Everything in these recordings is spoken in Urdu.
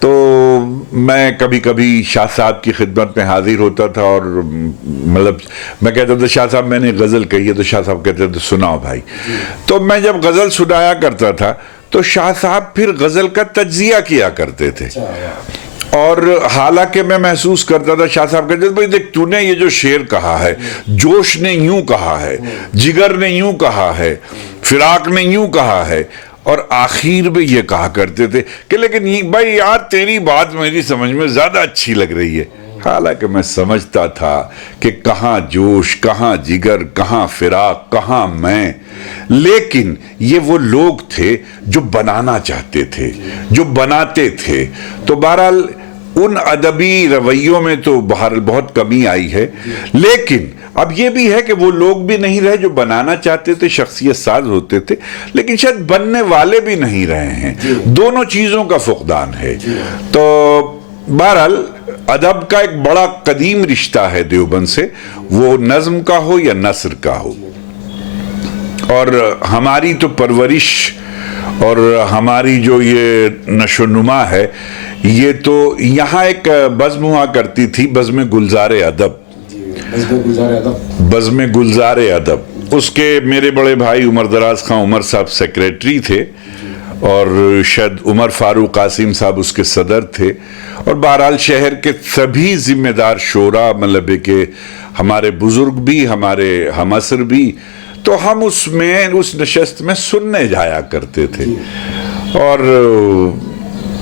تو میں کبھی کبھی شاہ صاحب کی خدمت میں حاضر ہوتا تھا اور مطلب میں کہتا تھا شاہ صاحب میں نے غزل کہی ہے، تو شاہ صاحب کہتے تھے سناؤ بھائی. تو میں جب غزل سنایا کرتا تھا تو شاہ صاحب پھر غزل کا تجزیہ کیا کرتے تھے، اور حالانکہ میں محسوس کرتا تھا شاہ صاحب کہتے تھے بھائی دیکھ تو نے یہ جو شعر کہا ہے، جوش نے یوں کہا ہے، جگر نے یوں کہا ہے، فراق نے یوں کہا ہے، اور آخر میں یہ کہا کرتے تھے کہ لیکن بھائی یار تیری بات میری سمجھ میں زیادہ اچھی لگ رہی ہے. حالانکہ میں سمجھتا تھا کہ کہاں جوش، کہاں جگر، کہاں فراق، کہاں میں. لیکن یہ وہ لوگ تھے جو بنانا چاہتے تھے، جو بناتے تھے. تو بہرحال ان ادبی رویوں میں تو بہرحال بہت کمی آئی ہے، لیکن اب یہ بھی ہے کہ وہ لوگ بھی نہیں رہے جو بنانا چاہتے تھے، شخصیت ساز ہوتے تھے، لیکن شاید بننے والے بھی نہیں رہے ہیں. دونوں چیزوں کا فقدان ہے. تو بہرحال ادب کا ایک بڑا قدیم رشتہ ہے دیوبند سے، وہ نظم کا ہو یا نثر کا ہو. اور ہماری تو پرورش اور ہماری جو یہ نشو و نما ہے، یہ تو یہاں ایک بزم ہوا کرتی تھی، بزم گلزار ادب. بزم گلزار ادب، اس کے میرے بڑے بھائی عمر دراز خان عمر صاحب سیکریٹری تھے، اور شاید عمر فاروق قاسم صاحب اس کے صدر تھے. اور بہرحال شہر کے سبھی ذمہ دار شورا، مطلب کہ ہمارے بزرگ بھی، ہمارے ہم عصر بھی، تو ہم اس نشست میں سننے جایا کرتے تھے، اور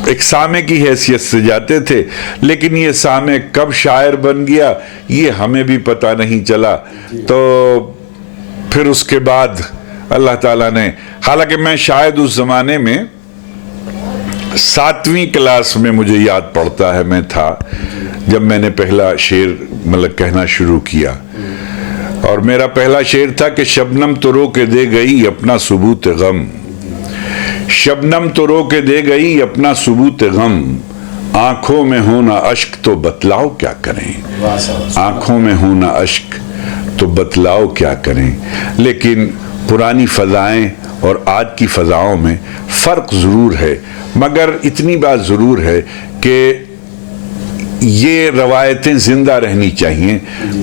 ایک سامع کی حیثیت سے جاتے تھے. لیکن یہ سامع کب شاعر بن گیا یہ ہمیں بھی پتہ نہیں چلا. تو پھر اس کے بعد اللہ تعالیٰ نے، حالانکہ میں شاید اس زمانے میں 7ویں کلاس میں مجھے یاد پڑتا ہے میں تھا جب میں نے پہلا شعر مطلب کہنا شروع کیا، اور میرا پہلا شعر تھا کہ شبنم تو رو کے دے گئی اپنا ثبوت غم، شبنم تو رو کے دے گئی اپنا ثبوت غم، آنکھوں میں ہونا اشک تو بتلاؤ کیا کریں، آنکھوں میں ہونا اشک تو بتلاؤ کیا کریں. لیکن پرانی فضائیں اور آج کی فضاؤں میں فرق ضرور ہے، مگر اتنی بات ضرور ہے کہ یہ روایتیں زندہ رہنی چاہیے.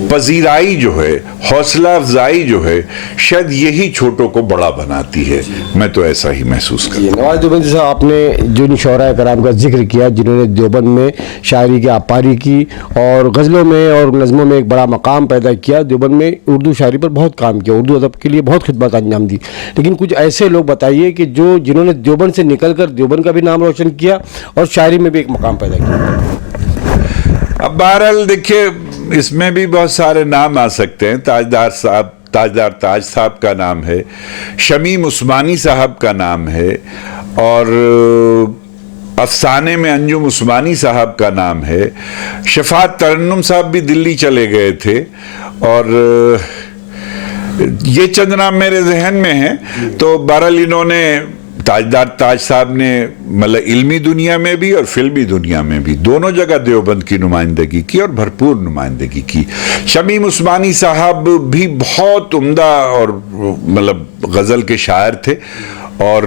پذیرائی جو ہے، حوصلہ افزائی جو ہے، شاید یہی چھوٹوں کو بڑا بناتی ہے. میں تو ایسا ہی محسوس کرتا ہوں. نواز دیوبندی صاحب، آپ نے جن شعراء کرام کا ذکر کیا جنہوں نے دیوبند میں شاعری کی آبپاری کی اور غزلوں میں اور نظموں میں ایک بڑا مقام پیدا کیا، دیوبند میں اردو شاعری پر بہت کام کیا، اردو ادب کے لیے بہت خدمات انجام دی، لیکن کچھ ایسے لوگ بتائیے کہ جنہوں نے دیوبند سے نکل کر دیوبند کا بھی نام روشن کیا اور شاعری میں بھی ایک مقام پیدا کیا. اب بہرحال دیکھیے اس میں بھی بہت سارے نام آ سکتے ہیں. تاجدار تاج صاحب کا نام ہے، شمیم عثمانی صاحب کا نام ہے، اور افسانے میں انجم عثمانی صاحب کا نام ہے. شفاعت ترنم صاحب بھی دلی چلے گئے تھے، اور یہ چند نام میرے ذہن میں ہیں. تو بہرحال انہوں نے، تاجدار تاج صاحب نے مطلب علمی دنیا میں بھی اور فلمی دنیا میں بھی دونوں جگہ دیوبند کی نمائندگی کی اور بھرپور نمائندگی کی. شمیم عثمانی صاحب بھی بہت عمدہ اور مطلب غزل کے شاعر تھے، اور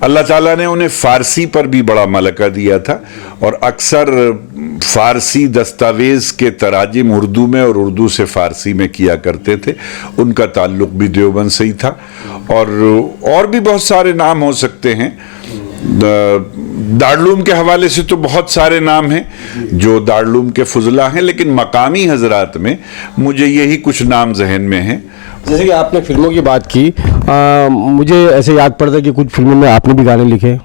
اللہ تعالیٰ نے انہیں فارسی پر بھی بڑا ملکہ دیا تھا، اور اکثر فارسی دستاویز کے تراجم اردو میں اور اردو سے فارسی میں کیا کرتے تھے. ان کا تعلق بھی دیوبند سے ہی تھا. اور بھی بہت سارے نام ہو سکتے ہیں. دارالعلوم کے حوالے سے تو بہت سارے نام ہیں جو دارالعلوم کے فضلاء ہیں، لیکن مقامی حضرات میں مجھے یہی کچھ نام ذہن میں ہیں. جیسے کہ آپ نے فلموں کی بات کی، مجھے ایسے یاد پڑتا ہے کہ کچھ فلموں میں آپ نے بھی گانے لکھے.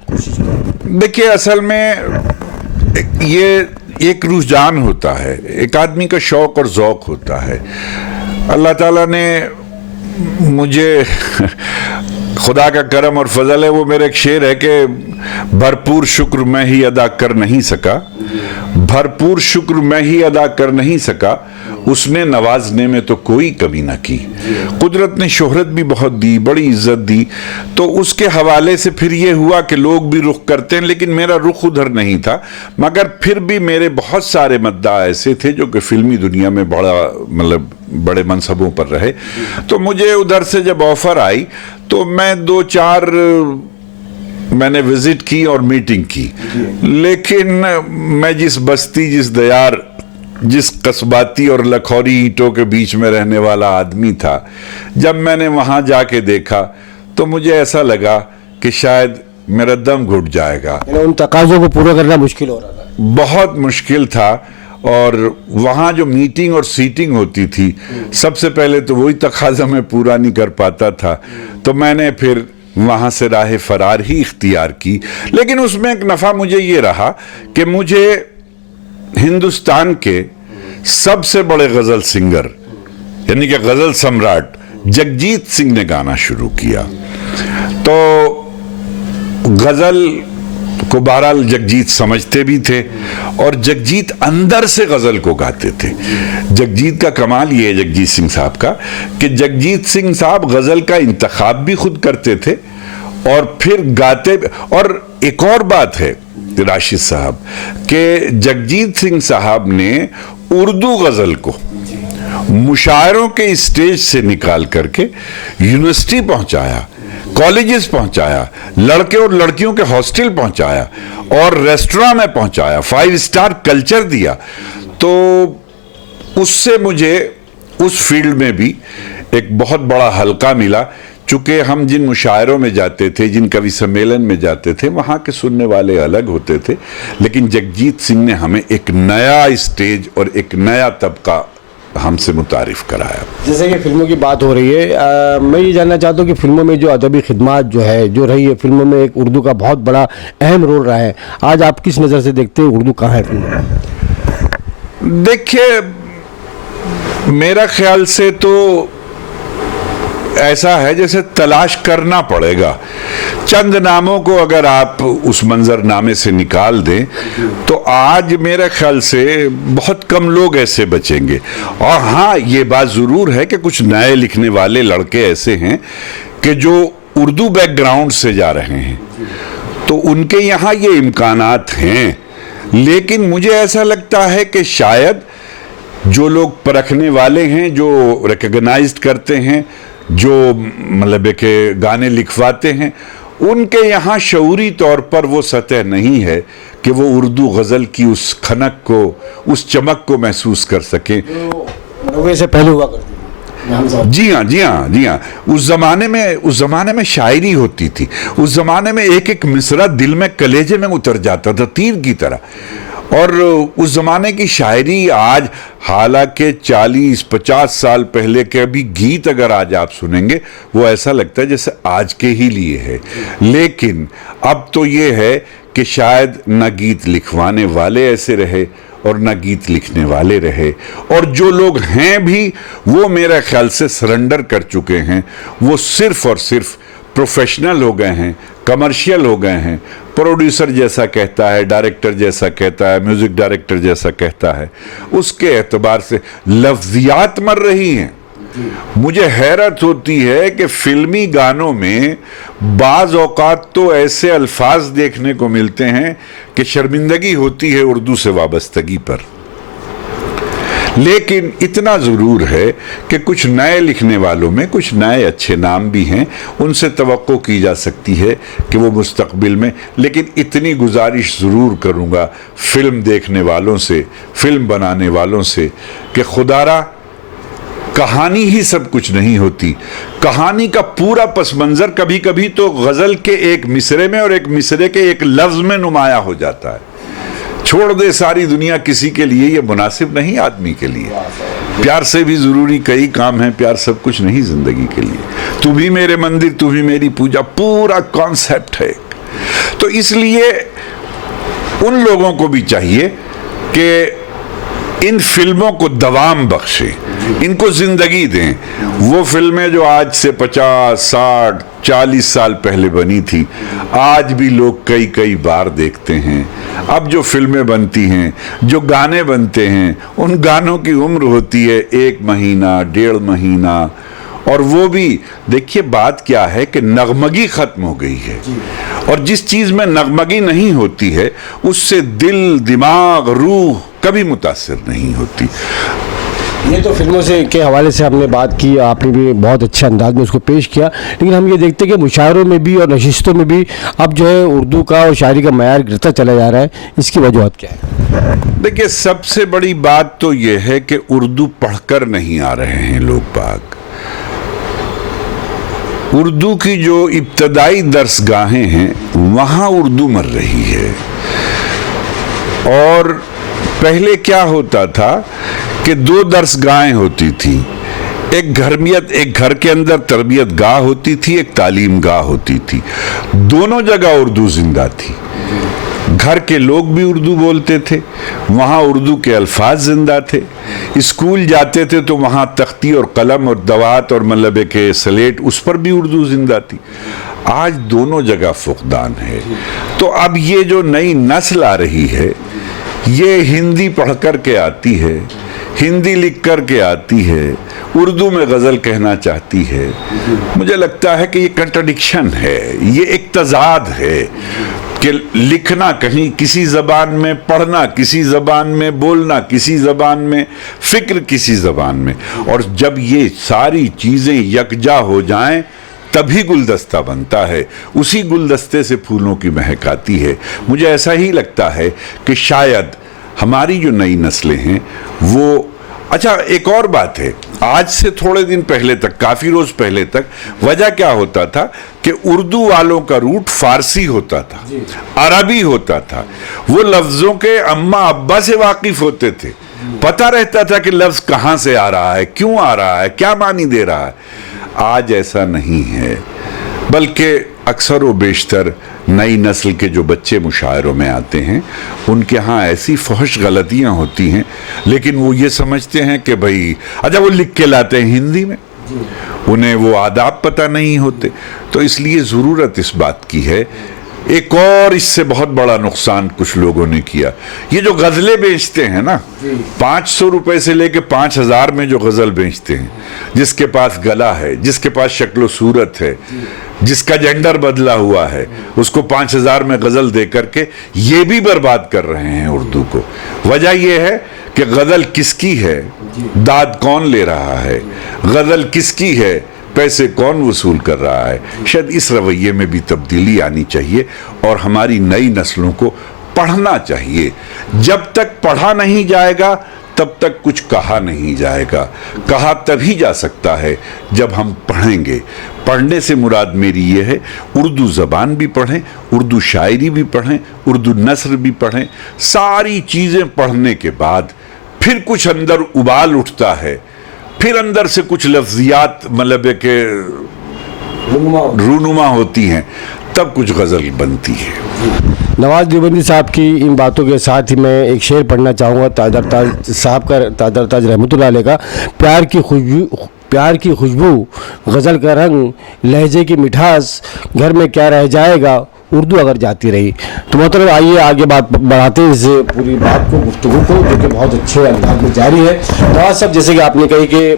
دیکھیے اصل میں یہ ایک رجحان ہوتا ہے، ایک آدمی کا شوق اور ذوق ہوتا ہے. اللہ تعالیٰ نے مجھے، خدا کا کرم اور فضل ہے، وہ میرا ایک شعر ہے کہ بھرپور شکر میں ہی ادا کر نہیں سکا، بھرپور شکر میں ہی ادا کر نہیں سکا، اس نے نوازنے میں تو کوئی کمی نہ کی. قدرت نے شہرت بھی بہت دی، بڑی عزت دی، تو اس کے حوالے سے پھر یہ ہوا کہ لوگ بھی رخ کرتے ہیں، لیکن میرا رخ ادھر نہیں تھا. مگر پھر بھی میرے بہت سارے مداح ایسے تھے جو کہ فلمی دنیا میں بڑے منصبوں پر رہے. تو مجھے ادھر سے جب آفر آئی تو میں 2-4 میں نے وزٹ کی اور میٹنگ کی، لیکن میں جس بستی، جس دیار، جس قصباتی اور لکھوری اینٹوں کے بیچ میں رہنے والا آدمی تھا، جب میں نے وہاں جا کے دیکھا تو مجھے ایسا لگا کہ شاید میرا دم گھٹ جائے گا، ان تقاضوں کو پورا کرنا مشکل ہو رہا تھا، بہت مشکل تھا۔ اور وہاں جو میٹنگ اور سیٹنگ ہوتی تھی، سب سے پہلے تو وہی تقاضا میں پورا نہیں کر پاتا تھا، تو میں نے پھر وہاں سے راہ فرار ہی اختیار کی۔ لیکن اس میں ایک نفع مجھے یہ رہا کہ مجھے ہندوستان کے سب سے بڑے غزل سنگر یعنی کہ غزل سمراٹ جگجیت سنگھ نے گانا شروع کیا، تو غزل کو بہرحال جگجیت سمجھتے بھی تھے اور جگجیت اندر سے غزل کو گاتے تھے۔ جگجیت کا کمال یہ ہے جگجیت سنگھ صاحب کا کہ جگجیت سنگھ صاحب غزل کا انتخاب بھی خود کرتے تھے اور پھر گاتے۔ اور ایک اور بات ہے راشد صاحب کہ جگجیت سنگھ صاحب نے اردو غزل کو مشاعروں کے اسٹیج سے نکال کر کے یونیورسٹی پہنچایا، کالجز پہنچایا، لڑکے اور لڑکیوں کے ہاسٹل پہنچایا اور ریسٹوراں میں پہنچایا، 5 اسٹار کلچر دیا۔ تو اس سے مجھے اس فیلڈ میں بھی ایک بہت بڑا حلقہ ملا، چونکہ ہم جن مشاعروں میں جاتے تھے، جن کوی سمیلن میں جاتے تھے، وہاں کے سننے والے الگ ہوتے تھے، لیکن جگجیت سنگھ نے ہمیں ایک نیا اسٹیج اور ایک نیا طبقہ ہم سے متعارف کرایا۔ جیسے کہ فلموں کی بات ہو رہی ہے، میں یہ جاننا چاہتا ہوں کہ فلموں میں جو ادبی خدمات جو رہی ہے، فلموں میں ایک اردو کا بہت بڑا اہم رول رہا ہے، آج آپ کس نظر سے دیکھتے ہیں اردو کہاں ہے فلموں میں؟ دیکھیے، میرا خیال سے تو ایسا ہے جیسے تلاش کرنا پڑے گا۔ چند ناموں کو اگر آپ اس منظر نامے سے نکال دیں تو آج میرے خیال سے بہت کم لوگ ایسے بچیں گے۔ اور ہاں، یہ بات ضرور ہے کہ کچھ نئے لکھنے والے لڑکے ایسے ہیں کہ جو اردو بیک گراؤنڈ سے جا رہے ہیں، تو ان کے یہاں یہ امکانات ہیں، لیکن مجھے ایسا لگتا ہے کہ شاید جو لوگ پرکھنے والے ہیں، جو ریکگنائزڈ کرتے ہیں، جو مطلب ہے کہ گانے لکھواتے ہیں، ان کے یہاں شعوری طور پر وہ سطح نہیں ہے کہ وہ اردو غزل کی اس کھنک کو، اس چمک کو محسوس کر سکیں۔ سے پہلے ہوا کرتی تھی۔ جی ہاں، اس زمانے میں شاعری ہوتی تھی، اس زمانے میں ایک ایک مصرع دل میں، کلیجے میں اتر جاتا تھا تیر کی طرح۔ اور اس زمانے کی شاعری آج، حالانکہ 40-50 سال پہلے کے بھی گیت اگر آج آپ سنیں گے، وہ ایسا لگتا ہے جیسے آج کے ہی لیے ہے، لیکن اب تو یہ ہے کہ شاید نہ گیت لکھوانے والے ایسے رہے اور نہ گیت لکھنے والے رہے، اور جو لوگ ہیں بھی وہ میرے خیال سے سرنڈر کر چکے ہیں، وہ صرف اور صرف پروفیشنل ہو گئے ہیں، کمرشیل ہو گئے ہیں۔ پروڈیوسر جیسا کہتا ہے، ڈائریکٹر جیسا کہتا ہے، میوزک ڈائریکٹر جیسا کہتا ہے، اس کے اعتبار سے لفظیات مر رہی ہیں۔ مجھے حیرت ہوتی ہے کہ فلمی گانوں میں بعض اوقات تو ایسے الفاظ دیکھنے کو ملتے ہیں کہ شرمندگی ہوتی ہے اردو سے وابستگی پر۔ لیکن اتنا ضرور ہے کہ کچھ نئے لکھنے والوں میں کچھ نئے اچھے نام بھی ہیں، ان سے توقع کی جا سکتی ہے کہ وہ مستقبل میں، لیکن اتنی گزارش ضرور کروں گا فلم دیکھنے والوں سے، فلم بنانے والوں سے، کہ خدا را کہانی ہی سب کچھ نہیں ہوتی، کہانی کا پورا پس منظر کبھی کبھی تو غزل کے ایک مصرے میں اور ایک مصرے کے ایک لفظ میں نمایاں ہو جاتا ہے۔ چھوڑ دے ساری دنیا کسی کے لیے، یہ مناسب نہیں آدمی کے لیے۔ پیار سے بھی ضروری کئی کام ہیں، پیار سب کچھ نہیں زندگی کے لیے۔ تو بھی میرے مندر، تو بھی میری پوجا، پورا کانسیپٹ ہے۔ تو اس لیے ان لوگوں کو بھی چاہیے کہ ان فلموں کو دوام بخشیں، ان کو زندگی دیں۔ وہ فلمیں جو آج سے 50, 60, 40 سال پہلے بنی تھی، آج بھی لوگ کئی بار دیکھتے ہیں۔ اب جو فلمیں بنتی ہیں، جو گانے بنتے ہیں، ان گانوں کی عمر ہوتی ہے 1 مہینہ، 1.5 مہینہ، اور وہ بھی دیکھیے بات کیا ہے کہ نغمگی ختم ہو گئی ہے، اور جس چیز میں نغمگی نہیں ہوتی ہے اس سے دل، دماغ، روح کبھی متاثر نہیں ہوتی۔ یہ تو فلموں سے کے حوالے سے ہم نے بات کی، آپ نے بھی بہت اچھے انداز میں اس کو پیش کیا، لیکن ہم یہ دیکھتے ہیں کہ مشاعروں میں بھی اور نشستوں میں بھی اب جو ہے اردو کا اور شاعری کا معیار گرتا چلا جا رہا ہے، اس کی وجوہات کیا ہے؟ دیکھیے، سب سے بڑی بات تو یہ ہے کہ اردو پڑھ کر نہیں آ رہے ہیں لوگ باگ۔ اردو کی جو ابتدائی درس گاہیں ہیں وہاں اردو مر رہی ہے، اور پہلے کیا ہوتا تھا کہ 2 درس گاہیں ہوتی تھی، ایک گھر کے اندر تربیت گاہ ہوتی تھی، ایک تعلیم گاہ ہوتی تھی، دونوں جگہ اردو زندہ تھی۔ گھر کے لوگ بھی اردو بولتے تھے، وہاں اردو کے الفاظ زندہ تھے، اسکول جاتے تھے تو وہاں تختی اور قلم اور دوات اور مطلب کہ سلیٹ، اس پر بھی اردو زندہ تھی۔ آج دونوں جگہ فقدان ہے، تو اب یہ جو نئی نسل آ رہی ہے یہ ہندی پڑھ کر کے آتی ہے، ہندی لکھ کر کے آتی ہے، اردو میں غزل کہنا چاہتی ہے۔ مجھے لگتا ہے کہ یہ کنٹرڈکشن ہے، یہ ایک تضاد ہے کہ لکھنا کہیں کسی زبان میں، پڑھنا کسی زبان میں، بولنا کسی زبان میں، فکر کسی زبان میں، اور جب یہ ساری چیزیں یکجا ہو جائیں تبھی گلدستہ بنتا ہے، اسی گلدستے سے پھولوں کی مہک آتی ہے۔ مجھے ایسا ہی لگتا ہے کہ شاید ہماری جو نئی نسلیں ہیں وہ اچھا، ایک اور بات ہے، آج سے تھوڑے دن پہلے تک، کافی روز پہلے تک وجہ کیا ہوتا تھا کہ اردو والوں کا روٹ فارسی ہوتا تھا، عربی ہوتا تھا، وہ لفظوں کے اماں ابا سے واقف ہوتے تھے، پتہ رہتا تھا کہ لفظ کہاں سے آ رہا ہے، کیوں آ رہا ہے، کیا معنی دے رہا ہے۔ آج ایسا نہیں ہے، بلکہ اکثر و بیشتر نئی نسل کے جو بچے مشاعروں میں آتے ہیں ان کے ہاں ایسی فحش غلطیاں ہوتی ہیں، لیکن وہ یہ سمجھتے ہیں کہ بھئی اچھا وہ لکھ کے لاتے ہیں ہندی میں، انہیں وہ آداب پتہ نہیں ہوتے۔ تو اس لیے ضرورت اس بات کی ہے۔ ایک اور اس سے بہت بڑا نقصان کچھ لوگوں نے کیا، یہ جو غزلیں بیچتے ہیں نا، 500 روپے سے لے کے 5000 میں جو غزل بیچتے ہیں، جس کے پاس گلا ہے، جس کے پاس شکل و صورت ہے، جس کا جینڈر بدلا ہوا ہے، اس کو 5000 میں غزل دے کر کے یہ بھی برباد کر رہے ہیں اردو کو۔ وجہ یہ ہے کہ غزل کس کی ہے، داد کون لے رہا ہے، غزل کس کی ہے، پیسے کون وصول کر رہا ہے۔ شاید اس رویے میں بھی تبدیلی آنی چاہیے، اور ہماری نئی نسلوں کو پڑھنا چاہیے۔ جب تک پڑھا نہیں جائے گا تب تک کچھ کہا نہیں جائے گا۔ کہا تبھی جا سکتا ہے جب ہم پڑھیں گے۔ پڑھنے سے مراد میری یہ ہے، اردو زبان بھی پڑھیں، اردو شاعری بھی پڑھیں، اردو نثر بھی پڑھیں۔ ساری چیزیں پڑھنے کے بعد پھر کچھ اندر ابال اٹھتا ہے، پھر اندر سے کچھ لفظیات مطلب ہے کہ رونما ہوتی ہیں، تب کچھ غزل بنتی ہے۔ نواز دیوبندی صاحب کی ان باتوں کے ساتھ ہی میں ایک شعر پڑھنا چاہوں گا تاجدار تاج صاحب کا، تاجدار تاج رحمۃ اللہ علیہ کا، پیار کی خوشبو، غزل کا رنگ، لہجے کی مٹھاس، گھر میں کیا رہ جائے گا اردو اگر جاتی رہی۔ تو محترم آئیے آگے بات بڑھاتے ہیں اس پوری بات کو، گفتگو کو، جو کہ بہت اچھے انداز میں جاری ہے۔ نواز صاحب، جیسے کہ آپ نے کہی کہ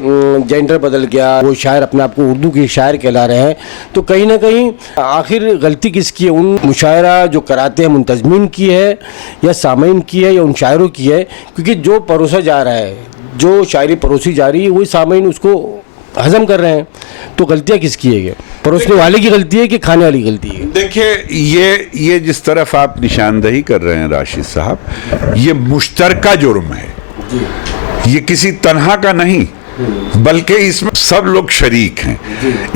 جینڈر بدل گیا، وہ شاعر اپنے آپ کو اردو کی شاعر کہلا رہے ہیں، تو کہیں نہ کہیں آخر غلطی کس کی ہے؟ ان مشاعرہ جو کراتے ہیں منتظمین کی ہے، یا سامعین کی ہے، یا ان شاعروں کی ہے؟ کیونکہ جو پروسا جا رہا ہے، جو شاعری پروسی جا رہی ہے، وہی سامعین اس کو ہضم کر رہے ہیں، تو غلطیاں کس کی ہے؟ پروسنے والے کی غلطی ہے کہ کھانے والی غلطی ہے؟ دیکھیں، یہ جس طرف آپ نشاندہی کر رہے ہیں راشد صاحب، یہ مشترکہ جرم ہے، یہ کسی تنہا کا نہیں، بلکہ اس میں سب لوگ شریک ہیں۔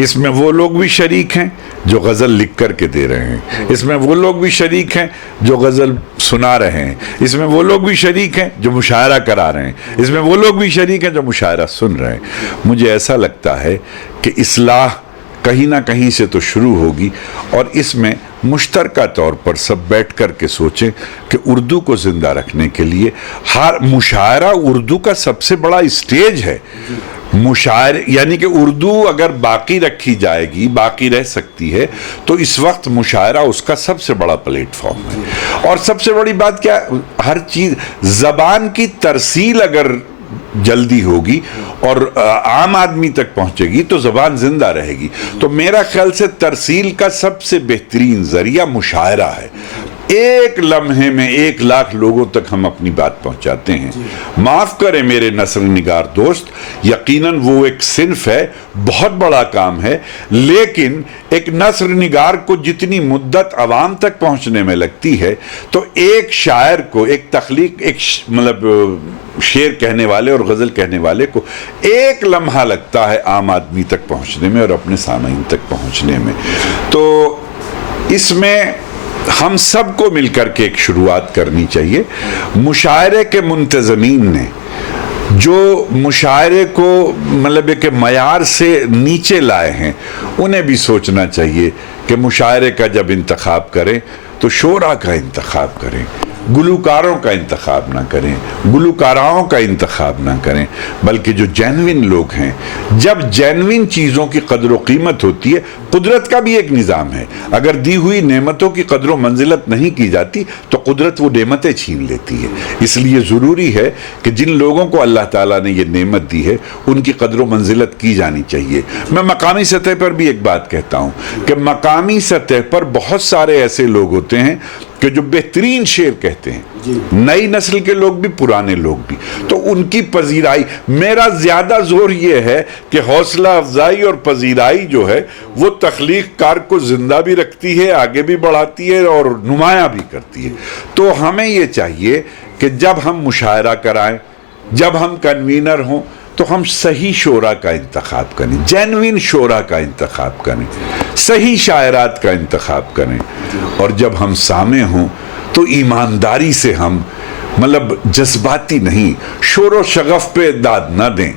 اس میں وہ لوگ بھی شریک ہیں جو غزل لکھ کر کے دے رہے ہیں، اس میں وہ لوگ بھی شریک ہیں جو غزل سنا رہے ہیں، اس میں وہ لوگ بھی شریک ہیں جو مشاعرہ کرا رہے ہیں، اس میں وہ لوگ بھی شریک ہیں جو مشاعرہ سن رہے ہیں۔ مجھے ایسا لگتا ہے کہ اصلاح کہیں نہ کہیں سے تو شروع ہوگی، اور اس میں مشترکہ طور پر سب بیٹھ کر کے سوچیں کہ اردو کو زندہ رکھنے کے لیے ہر مشاعرہ اردو کا سب سے بڑا اسٹیج ہے۔ مشاعرے یعنی کہ اردو اگر باقی رکھی جائے گی، باقی رہ سکتی ہے، تو اس وقت مشاعرہ اس کا سب سے بڑا پلیٹ فارم ہے۔ اور سب سے بڑی بات کیا، ہر چیز، زبان کی ترسیل اگر جلدی ہوگی اور عام آدمی تک پہنچے گی تو زبان زندہ رہے گی۔ تو میرا خیال سے ترسیل کا سب سے بہترین ذریعہ مشاعرہ ہے۔ ایک لمحے میں 1 لاکھ لوگوں تک ہم اپنی بات پہنچاتے ہیں. معاف کریں میرے نثر نگار دوست، یقیناً وہ ایک صنف ہے، بہت بڑا کام ہے، لیکن ایک نثر نگار کو جتنی مدت عوام تک پہنچنے میں لگتی ہے تو ایک شاعر کو، ایک تخلیق، ایک مطلب شعر کہنے والے اور غزل کہنے والے کو 1 لمحہ لگتا ہے عام آدمی تک پہنچنے میں اور اپنے سامعین تک پہنچنے میں. تو اس میں ہم سب کو مل کر کے ایک شروعات کرنی چاہیے. مشاعرے کے منتظمین نے جو مشاعرے کو مطلب کہ معیار سے نیچے لائے ہیں، انہیں بھی سوچنا چاہیے کہ مشاعرے کا جب انتخاب کریں تو شعراء کا انتخاب کریں، گلوکاروں کا انتخاب نہ کریں، گلوکاراؤں کا انتخاب نہ کریں، بلکہ جو جینوین لوگ ہیں. جب جینوین چیزوں کی قدر و قیمت ہوتی ہے، قدرت کا بھی ایک نظام ہے، اگر دی ہوئی نعمتوں کی قدر و منزلت نہیں کی جاتی تو قدرت وہ نعمتیں چھین لیتی ہے. اس لیے ضروری ہے کہ جن لوگوں کو اللہ تعالیٰ نے یہ نعمت دی ہے ان کی قدر و منزلت کی جانی چاہیے. میں مقامی سطح پر بھی ایک بات کہتا ہوں کہ مقامی سطح پر بہت سارے ایسے لوگ ہوتے ہیں کہ جو بہترین شعر کہتے ہیں، نئی نسل کے لوگ بھی پرانے لوگ بھی، تو ان کی پذیرائی، میرا زیادہ زور یہ ہے کہ حوصلہ افزائی اور پذیرائی جو ہے وہ تخلیق کار کو زندہ بھی رکھتی ہے، آگے بھی بڑھاتی ہے اور نمایاں بھی کرتی ہے. تو ہمیں یہ چاہیے کہ جب ہم مشاعرہ کرائیں، جب ہم کنوینر ہوں تو ہم صحیح شعراء کا انتخاب کریں، جینوین شعراء کا انتخاب کریں، صحیح شاعرات کا انتخاب کریں، اور جب ہم سامع ہوں تو ایمانداری سے ہم مطلب جذباتی نہیں، شور و شغف پہ داد نہ دیں،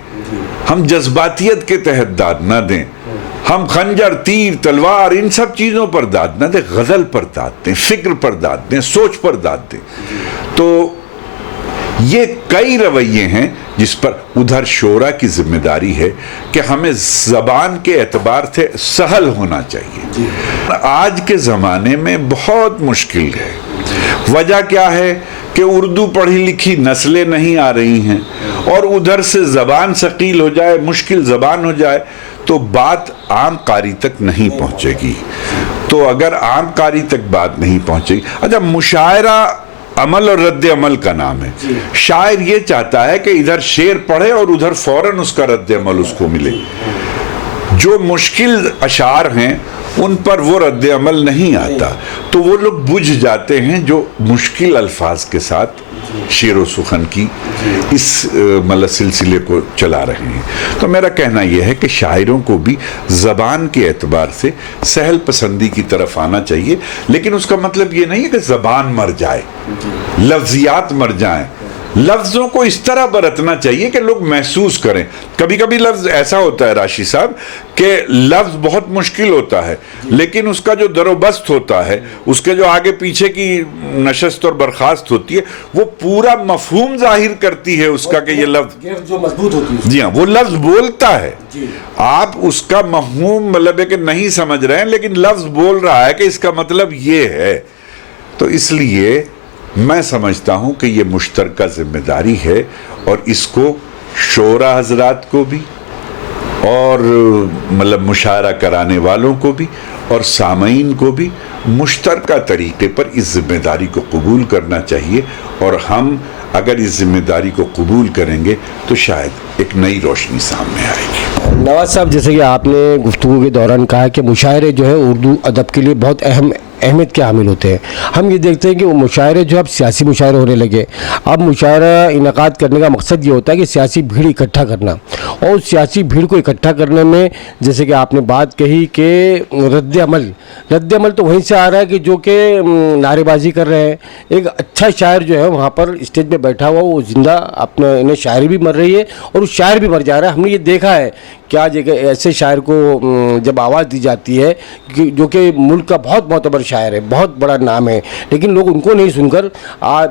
ہم جذباتیت کے تحت داد نہ دیں، ہم خنجر، تیر، تلوار ان سب چیزوں پر داد نہ دیں، غزل پر داد دیں، فکر پر داد دیں، سوچ پر داد دیں. تو یہ کئی رویے ہیں جس پر ادھر شعراء کی ذمہ داری ہے کہ ہمیں زبان کے اعتبار سے سہل ہونا چاہیے. آج کے زمانے میں بہت مشکل ہے. وجہ کیا ہے کہ اردو پڑھی لکھی نسلیں نہیں آ رہی ہیں، اور ادھر سے زبان ثقیل ہو جائے، مشکل زبان ہو جائے تو بات عام قاری تک نہیں پہنچے گی. تو اگر عام قاری تک بات نہیں پہنچے گی، اچھا مشاعرہ عمل اور رد عمل کا نام ہے. شاعر یہ چاہتا ہے کہ ادھر شعر پڑھے اور ادھر فوراً اس کا رد عمل اس کو ملے. جو مشکل اشعار ہیں ان پر وہ رد عمل نہیں آتا، تو وہ لوگ بجھ جاتے ہیں جو مشکل الفاظ کے ساتھ شعر و سخن کی اس مطلب سلسلے کو چلا رہے ہیں. تو میرا کہنا یہ ہے کہ شاعروں کو بھی زبان کے اعتبار سے سہل پسندی کی طرف آنا چاہیے، لیکن اس کا مطلب یہ نہیں ہے کہ زبان مر جائے، لفظیات مر جائیں. لفظوں کو اس طرح برتنا چاہیے کہ لوگ محسوس کریں. کبھی کبھی لفظ ایسا ہوتا ہے راشد صاحب کہ لفظ بہت مشکل ہوتا ہے، لیکن اس کا جو در و بست ہوتا ہے، اس کے جو آگے پیچھے کی نشست اور برخاست ہوتی ہے، وہ پورا مفہوم ظاہر کرتی ہے اس کا کہ یہ لفظ جو مضبوط ہوتی ہے. جی ہاں، وہ لفظ بولتا ہے. آپ اس کا مفہوم مطلب ہے کہ نہیں سمجھ رہے ہیں، لیکن لفظ بول رہا ہے کہ اس کا مطلب یہ ہے. تو اس لیے میں سمجھتا ہوں کہ یہ مشترکہ ذمہ داری ہے، اور اس کو شعراء حضرات کو بھی اور مطلب مشاعرہ کرانے والوں کو بھی اور سامعین کو بھی مشترکہ طریقے پر اس ذمہ داری کو قبول کرنا چاہیے. اور ہم اگر اس ذمہ داری کو قبول کریں گے تو شاید ایک نئی روشنی سامنے آئے گی. نواز صاحب، جیسے کہ آپ نے گفتگو کے دوران کہا کہ مشاعرے جو ہے اردو ادب کے لیے بہت اہمیت کے حامل ہوتے ہیں. ہم یہ دیکھتے ہیں کہ وہ مشاعرے جو اب سیاسی مشاعرے ہونے لگے. اب مشاعرہ انعقاد کرنے کا مقصد یہ ہوتا ہے کہ سیاسی بھیڑ اکٹھا کرنا، اور اس سیاسی بھیڑ کو اکٹھا کرنے میں جیسے کہ آپ نے بات کہی کہ رد عمل تو وہیں سے آ رہا ہے کہ جو کہ نعرے بازی کر رہے ہیں. ایک اچھا شاعر جو ہے وہاں پر اسٹیج پہ بیٹھا ہوا وہ زندہ اپنا انہیں شاعری بھی مر رہی ہے اور اس شاعر بھی مر جا رہا ہے. ہم نے یہ دیکھا ہے کیا جگہ ایسے شاعر کو جب آواز دی جاتی ہے جو کہ ملک کا بہت معتبر شاعر ہے، بہت بڑا نام ہے، لیکن لوگ ان کو نہیں سن کر،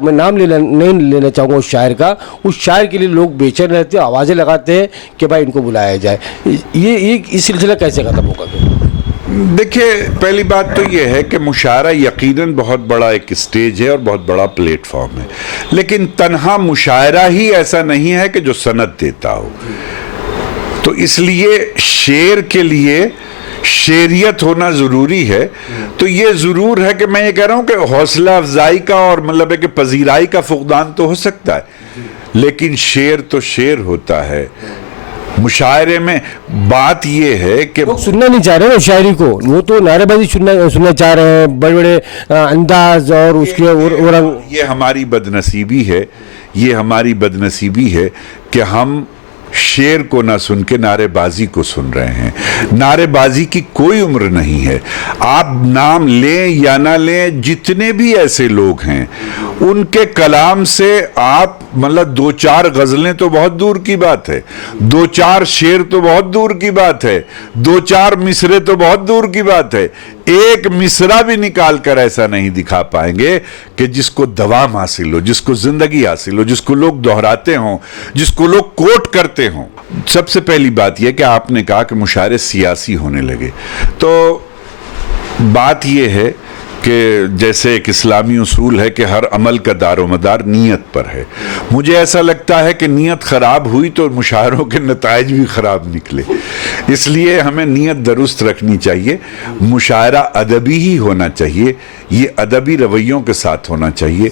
میں نام نہیں لینا چاہوں گا اس شاعر کا، اس شاعر کے لیے لوگ بے چین رہتے ہیں، آوازیں لگاتے ہیں کہ بھائی ان کو بلایا جائے. یہ سلسلہ کیسے ختم ہوگا؟ دیکھیے، پہلی بات تو یہ ہے کہ مشاعرہ یقیناً بہت بڑا ایک اسٹیج ہے اور بہت بڑا پلیٹ فارم ہے، لیکن تنہا مشاعرہ ہی ایسا نہیں ہے کہ جو سند دیتا ہو. تو اس لیے شعر کے لیے شعریت ہونا ضروری ہے، تو یہ ضرور ہے کہ میں یہ کہہ رہا ہوں کہ حوصلہ افزائی کا اور مطلب ہے کہ پذیرائی کا فقدان تو ہو سکتا ہے، لیکن شعر تو شعر ہوتا ہے۔ مشاعرے میں بات یہ ہے کہ لوگ سننا نہیں چاہ رہے ہیں شاعری کو، وہ تو نعرے بازی سننا چاہ رہے ہیں، بڑے بڑے انداز اور اس کے رنگ۔ یہ ہماری بدنصیبی ہے، یہ ہماری بدنصیبی ہے کہ ہم شعر کو نہ سن کے نعرے بازی کو سن رہے ہیں۔ نعرے بازی کی کوئی عمر نہیں ہے، آپ نام لیں یا نہ لیں، جتنے بھی ایسے لوگ ہیں ان کے کلام سے آپ مطلب 2-4 غزلیں تو بہت دور کی بات ہے، 2-4 شعر تو بہت دور کی بات ہے، 2-4 مصرے تو بہت دور کی بات ہے، ایک مصرع بھی نکال کر ایسا نہیں دکھا پائیں گے کہ جس کو دوام حاصل ہو، جس کو زندگی حاصل ہو، جس کو لوگ دہراتے ہوں، جس کو لوگ کوٹ کرتے ہوں۔ سب سے پہلی بات یہ کہ آپ نے کہا کہ مشاعرے سیاسی ہونے لگے، تو بات یہ ہے کہ جیسے ایک اسلامی اصول ہے کہ ہر عمل کا دار و مدار نیت پر ہے، مجھے ایسا لگتا ہے کہ نیت خراب ہوئی تو مشاعروں کے نتائج بھی خراب نکلے، اس لیے ہمیں نیت درست رکھنی چاہیے۔ مشاعرہ ادبی ہی ہونا چاہیے، یہ ادبی رویوں کے ساتھ ہونا چاہیے،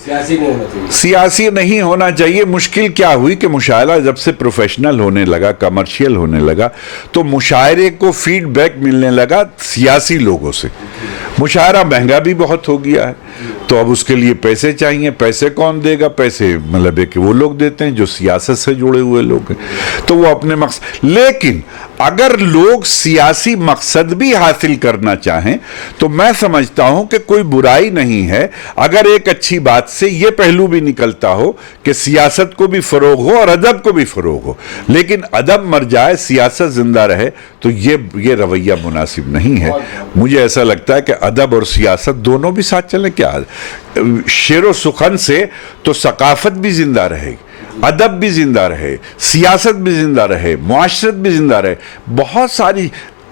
سیاسی نہیں ہونا چاہیے۔ مشکل کیا ہوئی کہ مشاعرہ جب سے پروفیشنل ہونے لگا، کمرشل ہونے لگا، تو مشاعرے کو فیڈ بیک ملنے لگا سیاسی لوگوں سے۔ مشاعرہ مہنگا بھی بہت ہو گیا ہے، تو اب اس کے لیے پیسے چاہیے، پیسے کون دے گا؟ پیسے مطلب ہے کہ وہ لوگ دیتے ہیں جو سیاست سے جڑے ہوئے لوگ ہیں، تو وہ اپنے مقصد۔ لیکن اگر لوگ سیاسی مقصد بھی حاصل کرنا چاہیں تو میں سمجھتا ہوں کہ کوئی برائی نہیں ہے اگر ایک اچھی بات سے یہ پہلو بھی نکلتا ہو کہ سیاست کو بھی فروغ ہو اور ادب کو بھی فروغ ہو، لیکن ادب مر جائے سیاست زندہ رہے تو یہ رویہ مناسب نہیں ہے۔ مجھے ایسا لگتا ہے کہ ادب اور سیاست دونوں بھی ساتھ چلیں۔ کیا شعر و سخن سے تو ثقافت بھی زندہ رہے گی، ادب بھی زندہ رہے، سیاست بھی زندہ رہے، معاشرت بھی زندہ رہے، بہت ساری۔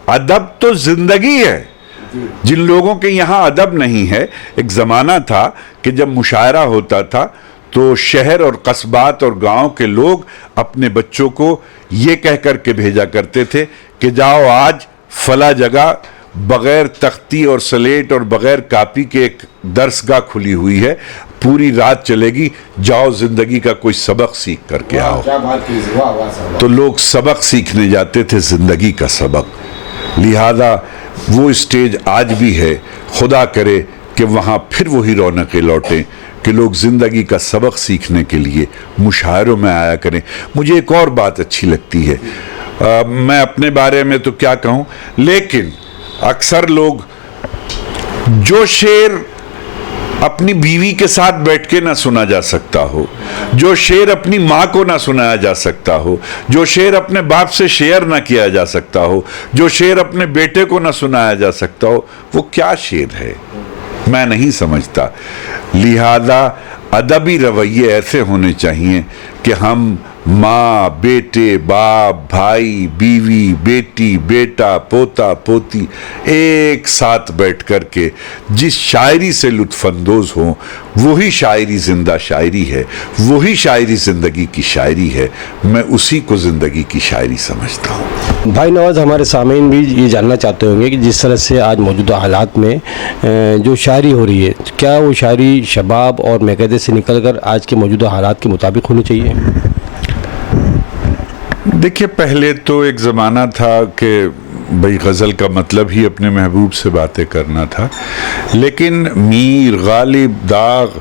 ادب تو زندگی ہے۔ جن لوگوں کے یہاں ادب نہیں ہے، ایک زمانہ تھا کہ جب مشاعرہ ہوتا تھا تو شہر اور قصبات اور گاؤں کے لوگ اپنے بچوں کو یہ کہہ کر کے بھیجا کرتے تھے کہ جاؤ آج فلاں جگہ بغیر تختی اور سلیٹ اور بغیر کاپی کے ایک درسگاہ کھلی ہوئی ہے، پوری رات چلے گی، جاؤ زندگی کا کوئی سبق سیکھ کر کے آؤ۔ تو لوگ سبق سیکھنے جاتے تھے، زندگی کا سبق۔ لہذا وہ اسٹیج آج بھی ہے، خدا کرے کہ وہاں پھر وہی رونقیں لوٹیں کہ لوگ زندگی کا سبق سیکھنے کے لیے مشاعروں میں آیا کریں۔ مجھے ایک اور بات اچھی لگتی ہے، میں اپنے بارے میں تو کیا کہوں، لیکن اکثر لوگ جو شعر اپنی بیوی کے ساتھ بیٹھ کے نہ سنا جا سکتا ہو، جو شعر اپنی ماں کو نہ سنایا جا سکتا ہو، جو شعر اپنے باپ سے شیئر نہ کیا جا سکتا ہو، جو شعر اپنے بیٹے کو نہ سنایا جا سکتا ہو، وہ کیا شعر ہے؟ میں نہیں سمجھتا۔ لہذا ادبی رویے ایسے ہونے چاہیے کہ ہم ماں، بیٹے، باپ، بھائی، بیوی، بیٹی، بیٹا، پوتا، پوتی ایک ساتھ بیٹھ کر کے جس شاعری سے لطف اندوز ہوں، وہی شاعری زندہ شاعری ہے، وہی شاعری زندگی کی شاعری ہے۔ میں اسی کو زندگی کی شاعری سمجھتا ہوں۔ بھائی نواز، ہمارے سامعین بھی یہ جاننا چاہتے ہوں گے کہ جس طرح سے آج موجودہ حالات میں جو شاعری ہو رہی ہے، کیا وہ شاعری شباب اور میکدے سے نکل کر آج کے موجودہ حالات کے مطابق ہونی چاہیے؟ دیکھیے، پہلے تو ایک زمانہ تھا کہ بھئی غزل کا مطلب ہی اپنے محبوب سے باتیں کرنا تھا، لیکن میر، غالب، داغ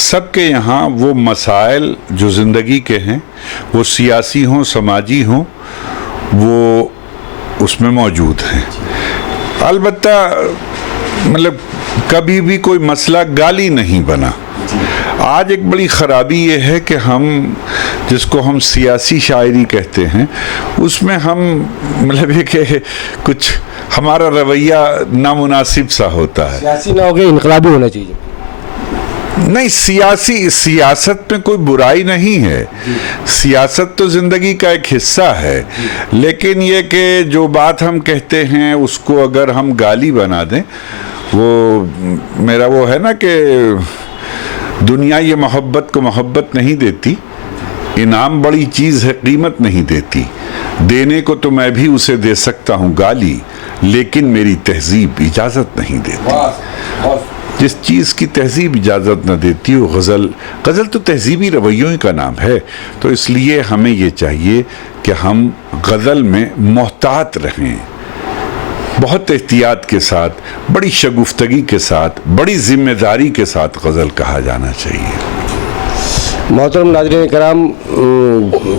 سب کے یہاں وہ مسائل جو زندگی کے ہیں، وہ سیاسی ہوں، سماجی ہوں، وہ اس میں موجود ہیں۔ البتہ مطلب کبھی بھی کوئی مسئلہ گالی نہیں بنا۔ آج ایک بڑی خرابی یہ ہے کہ ہم جس کو ہم سیاسی شاعری کہتے ہیں، اس میں ہم مطلب یہ کہ کچھ ہمارا رویہ نامناسب سا ہوتا ہے۔ سیاسی نہ ہو کے انقلابی ہونا چاہیے۔ نہیں، سیاست میں کوئی برائی نہیں ہے، سیاست تو زندگی کا ایک حصہ ہے، لیکن یہ کہ جو بات ہم کہتے ہیں اس کو اگر ہم گالی بنا دیں، وہ میرا وہ ہے نا کہ دنیا یہ محبت کو محبت نہیں دیتی، انعام بڑی چیز ہے قیمت نہیں دیتی، دینے کو تو میں بھی اسے دے سکتا ہوں گالی، لیکن میری تہذیب اجازت نہیں دیتی. جس چیز کی تہذیب اجازت نہ دیتی وہ غزل تو تہذیبی رویوں کا نام ہے. تو اس لیے ہمیں یہ چاہیے کہ ہم غزل میں محتاط رہیں، بہت احتیاط کے ساتھ، بڑی شگفتگی کے ساتھ، بڑی ذمہ داری کے ساتھ غزل کہا جانا چاہیے. محترم ناظرین کرام،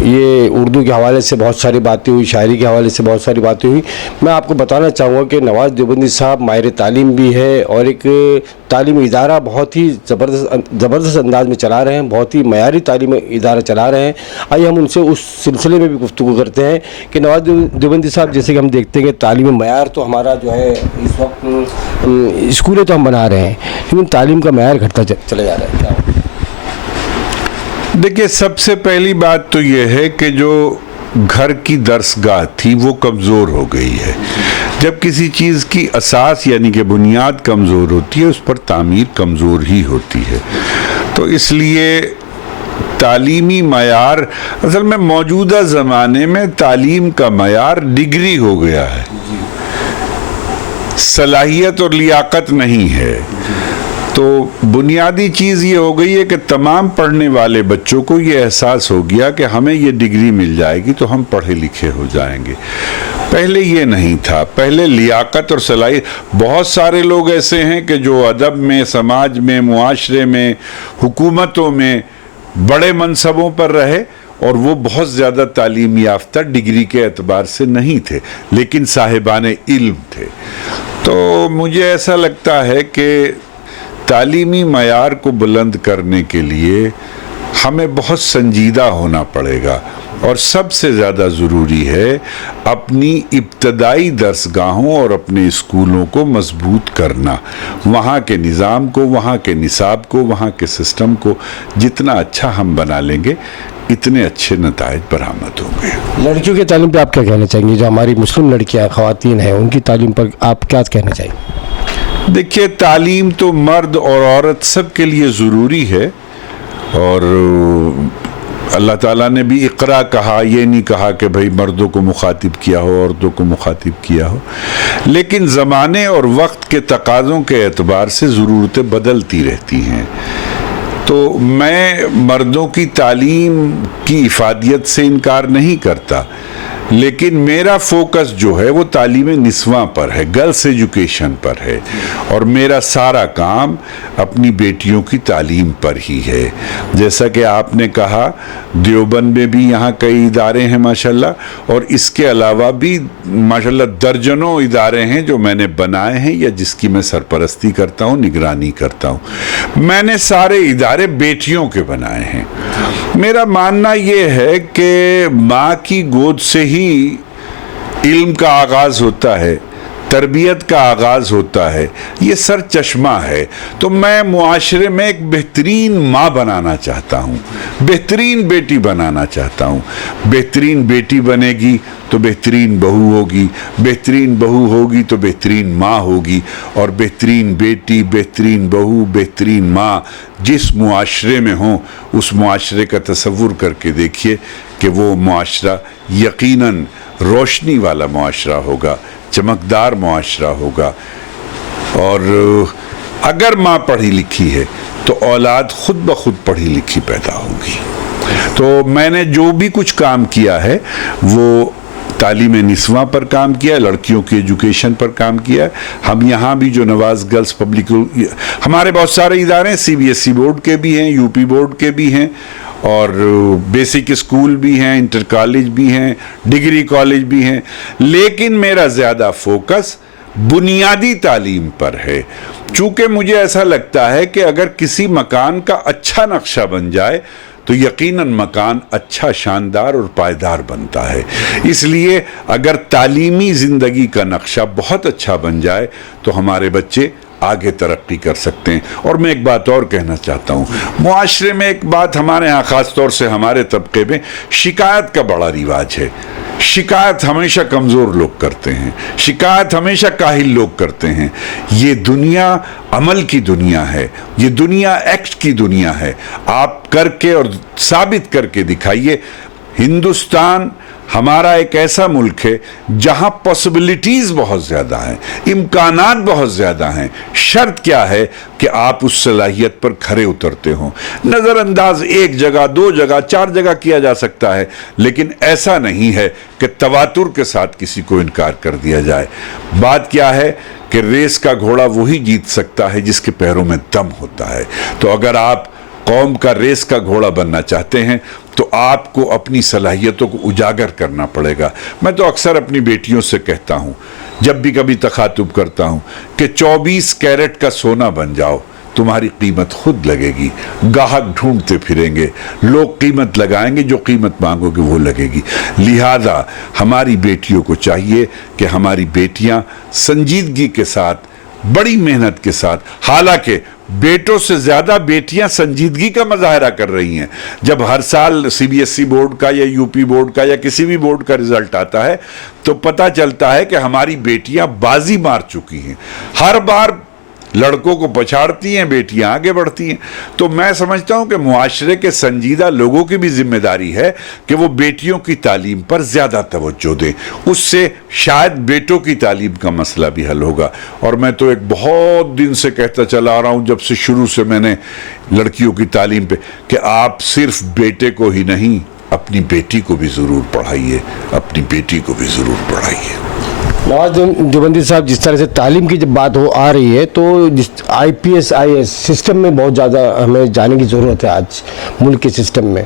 یہ اردو کے حوالے سے بہت ساری باتیں ہوئی، شاعری کے حوالے سے بہت ساری باتیں ہوئی. میں آپ کو بتانا چاہوں گا کہ نواز دیوبندی صاحب ماہر تعلیم بھی ہے اور ایک تعلیمی ادارہ بہت ہی زبردست انداز میں چلا رہے ہیں، بہت ہی معیاری تعلیمی ادارہ چلا رہے ہیں. آئیے ہم ان سے اس سلسلے میں بھی گفتگو کرتے ہیں کہ نواز دیوبندی صاحب، جیسے کہ ہم دیکھتے ہیں کہ تعلیمی معیار تو ہمارا جو ہے اس وقت اسکولیں تو ہم بنا رہے ہیں لیکن تعلیم کا معیار گھٹتا چلا جا رہا ہے. کیا دیکھیے، سب سے پہلی بات تو یہ ہے کہ جو گھر کی درسگاہ تھی وہ کمزور ہو گئی ہے. جب کسی چیز کی اساس یعنی کہ بنیاد کمزور ہوتی ہے اس پر تعمیر کمزور ہی ہوتی ہے. تو اس لیے تعلیمی معیار، اصل میں موجودہ زمانے میں تعلیم کا معیار ڈگری ہو گیا ہے، صلاحیت اور لیاقت نہیں ہے. تو بنیادی چیز یہ ہو گئی ہے کہ تمام پڑھنے والے بچوں کو یہ احساس ہو گیا کہ ہمیں یہ ڈگری مل جائے گی تو ہم پڑھے لکھے ہو جائیں گے. پہلے یہ نہیں تھا. پہلے لیاقت اور صلاحیت، بہت سارے لوگ ایسے ہیں کہ جو ادب میں، سماج میں، معاشرے میں، حکومتوں میں بڑے منصبوں پر رہے اور وہ بہت زیادہ تعلیم یافتہ ڈگری کے اعتبار سے نہیں تھے لیکن صاحبان علم تھے. تو مجھے ایسا لگتا ہے کہ تعلیمی معیار کو بلند کرنے کے لیے ہمیں بہت سنجیدہ ہونا پڑے گا اور سب سے زیادہ ضروری ہے اپنی ابتدائی درسگاہوں اور اپنے اسکولوں کو مضبوط کرنا. وہاں کے نظام کو، وہاں کے نصاب کو، وہاں کے سسٹم کو جتنا اچھا ہم بنا لیں گے اتنے اچھے نتائج برآمد ہوں گے. لڑکیوں کی تعلیم پہ آپ کیا کہنا چاہیں گے؟ جو ہماری مسلم لڑکیاں، خواتین ہیں، ان کی تعلیم پر آپ کیا کہنا چاہیں گے؟ دیکھیے، تعلیم تو مرد اور عورت سب کے لیے ضروری ہے اور اللہ تعالیٰ نے بھی اقرا کہا، یہ نہیں کہا کہ بھئی مردوں کو مخاطب کیا ہو، عورتوں کو مخاطب کیا ہو. لیکن زمانے اور وقت کے تقاضوں کے اعتبار سے ضرورتیں بدلتی رہتی ہیں. تو میں مردوں کی تعلیم کی افادیت سے انکار نہیں کرتا لیکن میرا فوکس جو ہے وہ تعلیم نسواں پر ہے، گرلس ایجوکیشن پر ہے اور میرا سارا کام اپنی بیٹیوں کی تعلیم پر ہی ہے. جیسا کہ آپ نے کہا، دیوبند میں بھی یہاں کئی ادارے ہیں ماشاءاللہ، اور اس کے علاوہ بھی ماشاءاللہ درجنوں ادارے ہیں جو میں نے بنائے ہیں یا جس کی میں سرپرستی کرتا ہوں، نگرانی کرتا ہوں. میں نے سارے ادارے بیٹیوں کے بنائے ہیں. میرا ماننا یہ ہے کہ ماں کی گود سے ہی علم کا آغاز ہوتا ہے، تربیت کا آغاز ہوتا ہے، یہ سر چشمہ ہے. تو میں معاشرے میں ایک بہترین ماں بنانا چاہتا ہوں، بہترین بیٹی بنانا چاہتا ہوں. بہترین بیٹی بنے گی تو بہترین بہو ہوگی، بہترین بہو ہوگی تو بہترین ماں ہوگی، اور بہترین بیٹی، بہترین بہو، بہترین ماں جس معاشرے میں ہوں اس معاشرے کا تصور کر کے دیکھیے کہ وہ معاشرہ یقیناً روشنی والا معاشرہ ہوگا، چمکدار معاشرہ ہوگا. اور اگر ماں پڑھی لکھی ہے تو اولاد خود بخود پڑھی لکھی پیدا ہوگی. تو میں نے جو بھی کچھ کام کیا ہے وہ تعلیم نسواں پر کام کیا، لڑکیوں کی ایجوکیشن پر کام کیا. ہم یہاں بھی جو نواز گرلز پبلک، ہمارے بہت سارے ادارے ہیں، CBSE بورڈ کے بھی ہیں، UP بورڈ کے بھی ہیں اور بیسک اسکول بھی ہیں، انٹر کالج بھی ہیں، ڈگری کالج بھی ہیں. لیکن میرا زیادہ فوکس بنیادی تعلیم پر ہے، چونکہ مجھے ایسا لگتا ہے کہ اگر کسی مکان کا اچھا نقشہ بن جائے تو یقیناً مکان اچھا، شاندار اور پائیدار بنتا ہے. اس لیے اگر تعلیمی زندگی کا نقشہ بہت اچھا بن جائے تو ہمارے بچے آگے ترقی کر سکتے ہیں. اور میں ایک بات اور کہنا چاہتا ہوں، معاشرے میں ایک بات ہمارے ہاں خاص طور سے ہمارے طبقے میں شکایت کا بڑا رواج ہے. شکایت ہمیشہ کمزور لوگ کرتے ہیں، شکایت ہمیشہ کاہل لوگ کرتے ہیں. یہ دنیا عمل کی دنیا ہے، یہ دنیا ایکٹ کی دنیا ہے. آپ کر کے اور ثابت کر کے دکھائیے. ہندوستان ہمارا ایک ایسا ملک ہے جہاں پاسبلٹیز بہت زیادہ ہیں، امکانات بہت زیادہ ہیں، شرط کیا ہے کہ آپ اس صلاحیت پر کھرے اترتے ہوں۔ نظر انداز ایک جگہ، دو جگہ، چار جگہ کیا جا سکتا ہے، لیکن ایسا نہیں ہے کہ تواتر کے ساتھ کسی کو انکار کر دیا جائے۔ بات کیا ہے کہ ریس کا گھوڑا وہی جیت سکتا ہے جس کے پیروں میں دم ہوتا ہے۔ تو اگر آپ قوم کا ریس کا گھوڑا بننا چاہتے ہیں تو آپ کو اپنی صلاحیتوں کو اجاگر کرنا پڑے گا۔ میں تو اکثر اپنی بیٹیوں سے کہتا ہوں، جب بھی کبھی تخاطب کرتا ہوں، کہ 24 کیرٹ کا سونا بن جاؤ، تمہاری قیمت خود لگے گی، گاہک ڈھونڈتے پھریں گے، لوگ قیمت لگائیں گے، جو قیمت مانگو گے وہ لگے گی۔ لہذا ہماری بیٹیوں کو چاہیے کہ ہماری بیٹیاں سنجیدگی کے ساتھ، بڑی محنت کے ساتھ، حالانکہ بیٹوں سے زیادہ بیٹیاں سنجیدگی کا مظاہرہ کر رہی ہیں۔ جب ہر سال CBSE بورڈ کا یا UP بورڈ کا یا کسی بھی بورڈ کا رزلٹ آتا ہے تو پتہ چلتا ہے کہ ہماری بیٹیاں بازی مار چکی ہیں، ہر بار لڑکوں کو پچھاڑتی ہیں، بیٹیاں آگے بڑھتی ہیں۔ تو میں سمجھتا ہوں کہ معاشرے کے سنجیدہ لوگوں کی بھی ذمہ داری ہے کہ وہ بیٹیوں کی تعلیم پر زیادہ توجہ دیں، اس سے شاید بیٹوں کی تعلیم کا مسئلہ بھی حل ہوگا۔ اور میں تو ایک بہت دن سے کہتا چلا آ رہا ہوں، جب سے شروع سے میں نے لڑکیوں کی تعلیم پہ، کہ آپ صرف بیٹے کو ہی نہیں، اپنی بیٹی کو بھی ضرور پڑھائیے، اپنی بیٹی کو بھی ضرور پڑھائیے۔ نواز دیوبندی صاحب، جس طرح سے تعلیم کی جب بات آ رہی ہے تو IPS IAS سسٹم میں بہت زیادہ ہمیں جانے کی ضرورت ہے آج ملک کے سسٹم میں۔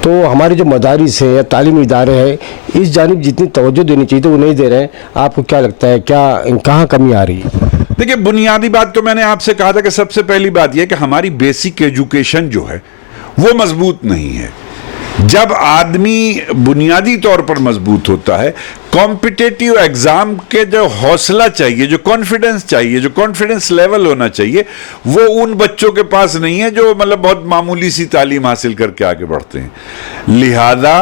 تو ہمارے جو مدارس ہیں یا تعلیمی ادارے ہیں، اس جانب جتنی توجہ دینی چاہیے تو وہ نہیں دے رہے ہیں۔ آپ کو کیا لگتا ہے، کہاں کمی آ رہی ہے؟ دیکھیں، بنیادی بات تو میں نے آپ سے کہا تھا کہ سب سے پہلی بات یہ کہ ہماری بیسک ایجوکیشن جو ہے وہ مضبوط نہیں ہے۔ جب آدمی بنیادی طور پر مضبوط ہوتا ہے، کمپٹیٹیو ایگزام کے جو حوصلہ چاہیے، جو کانفیڈنس چاہیے، جو کانفیڈنس لیول ہونا چاہیے، وہ ان بچوں کے پاس نہیں ہے جو بہت معمولی سی تعلیم حاصل کر کے آگے بڑھتے ہیں۔ لہذا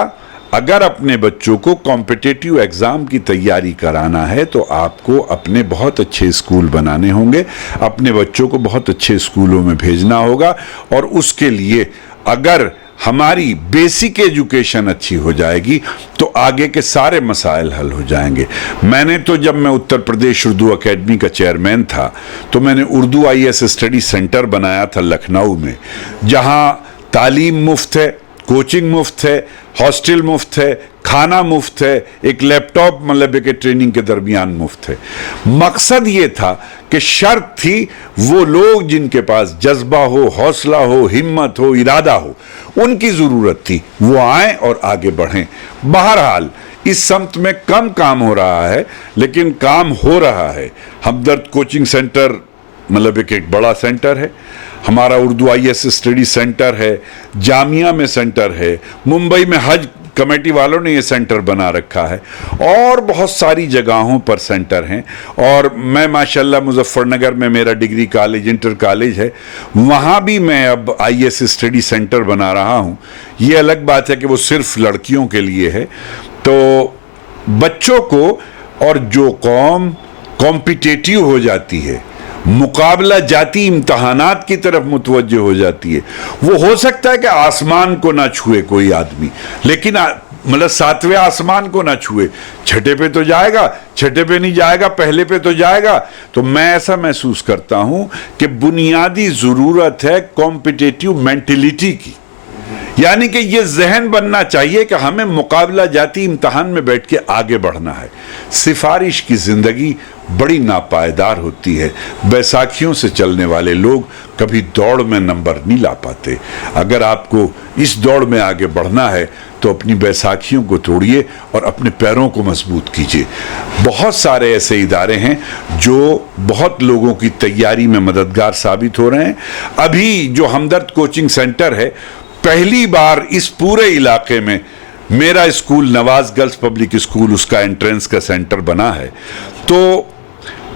اگر اپنے بچوں کو کمپٹیٹیو ایگزام کی تیاری کرانا ہے تو آپ کو اپنے بہت اچھے اسکول بنانے ہوں گے، اپنے بچوں کو بہت اچھے اسکولوں میں بھیجنا ہوگا، اور اس کے لیے اگر ہماری بیسک ایجوکیشن اچھی ہو جائے گی تو آگے کے سارے مسائل حل ہو جائیں گے۔ میں نے تو جب میں اتر پردیش اردو اکیڈمی کا چیئرمین تھا تو میں نے اردو IAS اسٹڈی سینٹر بنایا تھا لکھنؤ میں، جہاں تعلیم مفت ہے، کوچنگ مفت ہے، ہاسٹل مفت ہے، کھانا مفت ہے، ایک لیپ ٹاپ ٹریننگ کے درمیان مفت ہے۔ مقصد یہ تھا کہ شرط تھی وہ لوگ جن کے پاس جذبہ ہو، حوصلہ ہو، ہمت ہو، ارادہ ہو، ان کی ضرورت تھی، وہ آئیں اور آگے بڑھیں۔ بہرحال اس سمت میں کم کام ہو رہا ہے، لیکن کام ہو رہا ہے۔ ہمدرد کوچنگ سینٹر ایک بڑا سینٹر ہے، ہمارا اردو IAS اسٹڈی سینٹر ہے، جامعہ میں سینٹر ہے، ممبئی میں حج کمیٹی والوں نے یہ سینٹر بنا رکھا ہے، اور بہت ساری جگہوں پر سینٹر ہیں۔ اور میں ماشاءاللہ مظفر نگر میں میرا ڈگری کالج، انٹر کالج ہے، وہاں بھی میں اب IAS اسٹڈی سینٹر بنا رہا ہوں۔ یہ الگ بات ہے کہ وہ صرف لڑکیوں کے لیے ہے۔ تو بچوں کو، اور جو قوم کمپٹیٹیو ہو جاتی ہے، مقابلہ جاتی امتحانات کی طرف متوجہ ہو جاتی ہے، وہ ہو سکتا ہے کہ آسمان کو نہ چھوئے کوئی آدمی، لیکن 7ویں آسمان کو نہ چھوئے، چھٹے پہ تو جائے گا، چھٹے پہ نہیں جائے گا، پہلے پہ تو جائے گا۔ تو میں ایسا محسوس کرتا ہوں کہ بنیادی ضرورت ہے کمپٹیٹیو مینٹلٹی کی، یعنی کہ یہ ذہن بننا چاہیے کہ ہمیں مقابلہ جاتی امتحان میں بیٹھ کے آگے بڑھنا ہے۔ سفارش کی زندگی بڑی ناپائیدار ہوتی ہے، بیساکھیوں سے چلنے والے لوگ کبھی دوڑ میں نمبر نہیں لا پاتے۔ اگر آپ کو اس دوڑ میں آگے بڑھنا ہے تو اپنی بیساکھیوں کو توڑیے اور اپنے پیروں کو مضبوط کیجیے۔ بہت سارے ایسے ادارے ہیں جو بہت لوگوں کی تیاری میں مددگار ثابت ہو رہے ہیں۔ ابھی جو ہمدرد کوچنگ سینٹر ہے، پہلی بار اس پورے علاقے میں میرا اسکول نواز گرلز پبلک اسکول، اس کا انٹرنس کا سینٹر بنا ہے۔ تو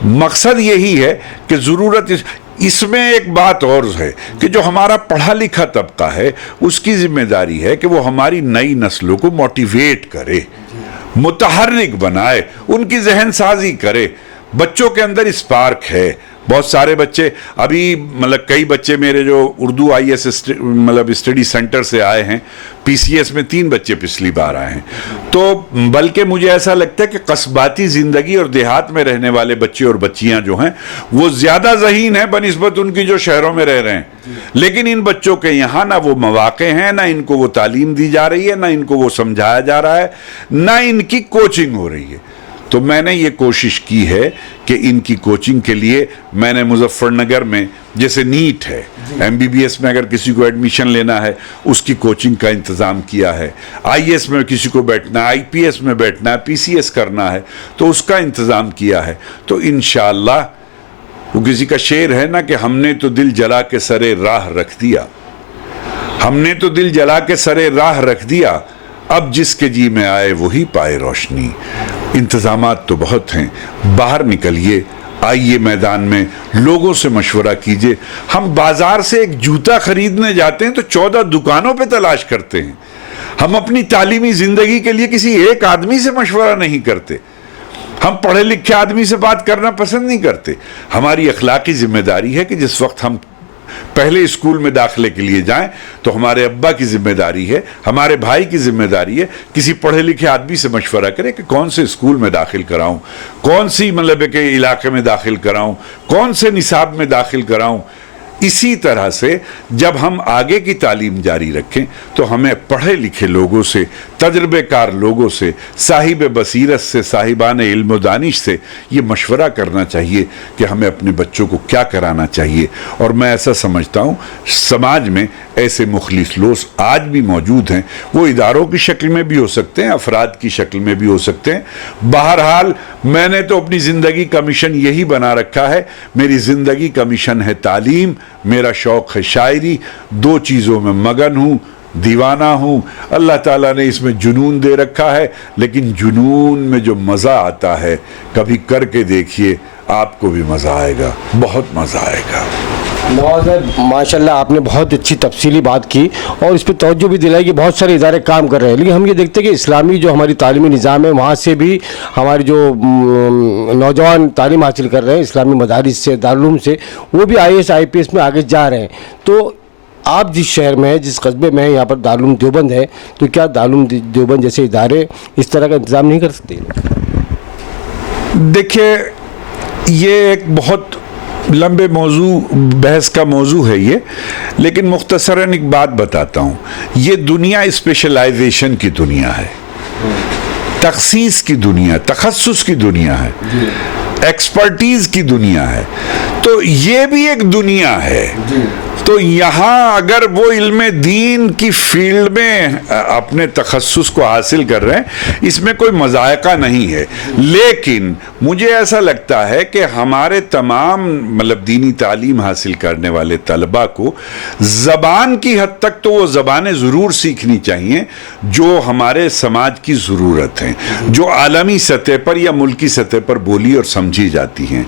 مقصد یہی ہے کہ ضرورت اس میں ایک بات اور ہے کہ جو ہمارا پڑھا لکھا طبقہ ہے، اس کی ذمہ داری ہے کہ وہ ہماری نئی نسلوں کو موٹیویٹ کرے، متحرک بنائے، ان کی ذہن سازی کرے۔ بچوں کے اندر اسپارک ہے. بہت سارے بچے ابھی مطلب کئی بچے میرے جو اردو آئی ایس مطلب اسٹڈی سینٹر سے آئے ہیں, پی سی ایس میں 3 بچے پچھلی بار آئے ہیں. تو بلکہ مجھے ایسا لگتا ہے کہ قصباتی زندگی اور دیہات میں رہنے والے بچے اور بچیاں جو ہیں وہ زیادہ ذہین ہیں بنسبت ان کی جو شہروں میں رہ رہے ہیں. لیکن ان بچوں کے یہاں نہ وہ مواقع ہیں, نہ ان کو وہ تعلیم دی جا رہی ہے, نہ ان کو وہ سمجھایا جا رہا ہے, نہ ان کی کوچنگ ہو رہی ہے. تو میں نے یہ کوشش کی ہے کہ ان کی کوچنگ کے لیے میں نے مظفر نگر میں جیسے نیٹ ہے, ایم بی بی ایس میں اگر کسی کو ایڈمیشن لینا ہے اس کی کوچنگ کا انتظام کیا ہے, آئی ایس میں کسی کو بیٹھنا ہے, آئی پی ایس میں بیٹھنا ہے, پی سی ایس کرنا ہے تو اس کا انتظام کیا ہے. تو انشاءاللہ وہ کسی کا شعر ہے نا کہ ہم نے تو دل جلا کے سرے راہ رکھ دیا, ہم نے تو دل جلا کے سرے راہ رکھ دیا, اب جس کے جی میں آئے وہی پائے روشنی. انتظامات تو بہت ہیں, باہر نکلیے, آئیے میدان میں, لوگوں سے مشورہ کیجئے. ہم بازار سے ایک جوتا خریدنے جاتے ہیں تو 14 دکانوں پہ تلاش کرتے ہیں. ہم اپنی تعلیمی زندگی کے لیے کسی ایک آدمی سے مشورہ نہیں کرتے. ہم پڑھے لکھے آدمی سے بات کرنا پسند نہیں کرتے. ہماری اخلاقی ذمہ داری ہے کہ جس وقت ہم پہلے اسکول میں داخلے کے لیے جائیں تو ہمارے ابا کی ذمہ داری ہے, ہمارے بھائی کی ذمہ داری ہے کسی پڑھے لکھے آدمی سے مشورہ کرے کہ کون سے اسکول میں داخل کراؤں, کون سی مطلب کہ علاقے میں داخل کراؤں, کون سے نصاب میں داخل کراؤں. اسی طرح سے جب ہم آگے کی تعلیم جاری رکھیں تو ہمیں پڑھے لکھے لوگوں سے, تجربے کار لوگوں سے, صاحب بصیرت سے, صاحبان علم و دانش سے یہ مشورہ کرنا چاہیے کہ ہمیں اپنے بچوں کو کیا کرانا چاہیے. اور میں ایسا سمجھتا ہوں سماج میں ایسے مخلص لوگ آج بھی موجود ہیں. وہ اداروں کی شکل میں بھی ہو سکتے ہیں, افراد کی شکل میں بھی ہو سکتے ہیں. بہرحال میں نے تو اپنی زندگی کا مشن یہی بنا رکھا ہے, میری زندگی کا مشن ہے تعلیم, میرا شوق ہے شاعری, 2 چیزوں میں مگن ہوں, دیوانہ ہوں. اللہ تعالیٰ نے اس میں جنون دے رکھا ہے, لیکن جنون میں جو مزہ آتا ہے کبھی کر کے دیکھیے, آپ کو بھی مزہ آئے گا, بہت مزہ آئے گا. نواز صاحب ماشاء اللہ آپ نے بہت اچھی تفصیلی بات کی اور اس پہ توجہ بھی دلائی کہ بہت سارے ادارے کام کر رہے ہیں. لیکن ہم یہ دیکھتے ہیں کہ اسلامی جو ہماری تعلیمی نظام ہے وہاں سے بھی ہماری جو نوجوان تعلیم حاصل کر رہے ہیں اسلامی مدارس سے, دارالعلوم سے, وہ بھی I S I P S میں آگے جا رہے ہیں. تو آپ جس شہر میں ہیں, جس قصبے میں ہیں, یہاں پر دارالعلوم دیوبند ہے, تو کیا دارالعلوم دیوبند جیسے ادارے اس طرح کا انتظام نہیں کر سکتے؟ دیکھیے یہ ایک بہت لمبے موضوع, بحث کا موضوع ہے یہ, لیکن مختصراً ایک بات بتاتا ہوں. یہ دنیا اسپیشلائزیشن کی دنیا ہے, تخصیص کی دنیا, تخصص کی دنیا ہے, ایکسپرٹیز کی دنیا ہے. تو یہ بھی ایک دنیا ہے. تو یہاں اگر وہ علم دین کی فیلڈ میں اپنے تخصص کو حاصل کر رہے ہیں, اس میں کوئی مذائقہ نہیں ہے. لیکن مجھے ایسا لگتا ہے کہ ہمارے تمام مطلب دینی تعلیم حاصل کرنے والے طلباء کو زبان کی حد تک تو وہ زبانیں ضرور سیکھنی چاہیے جو ہمارے سماج کی ضرورت ہیں, جو عالمی سطح پر یا ملکی سطح پر بولی اور سمجھی جاتی ہیں.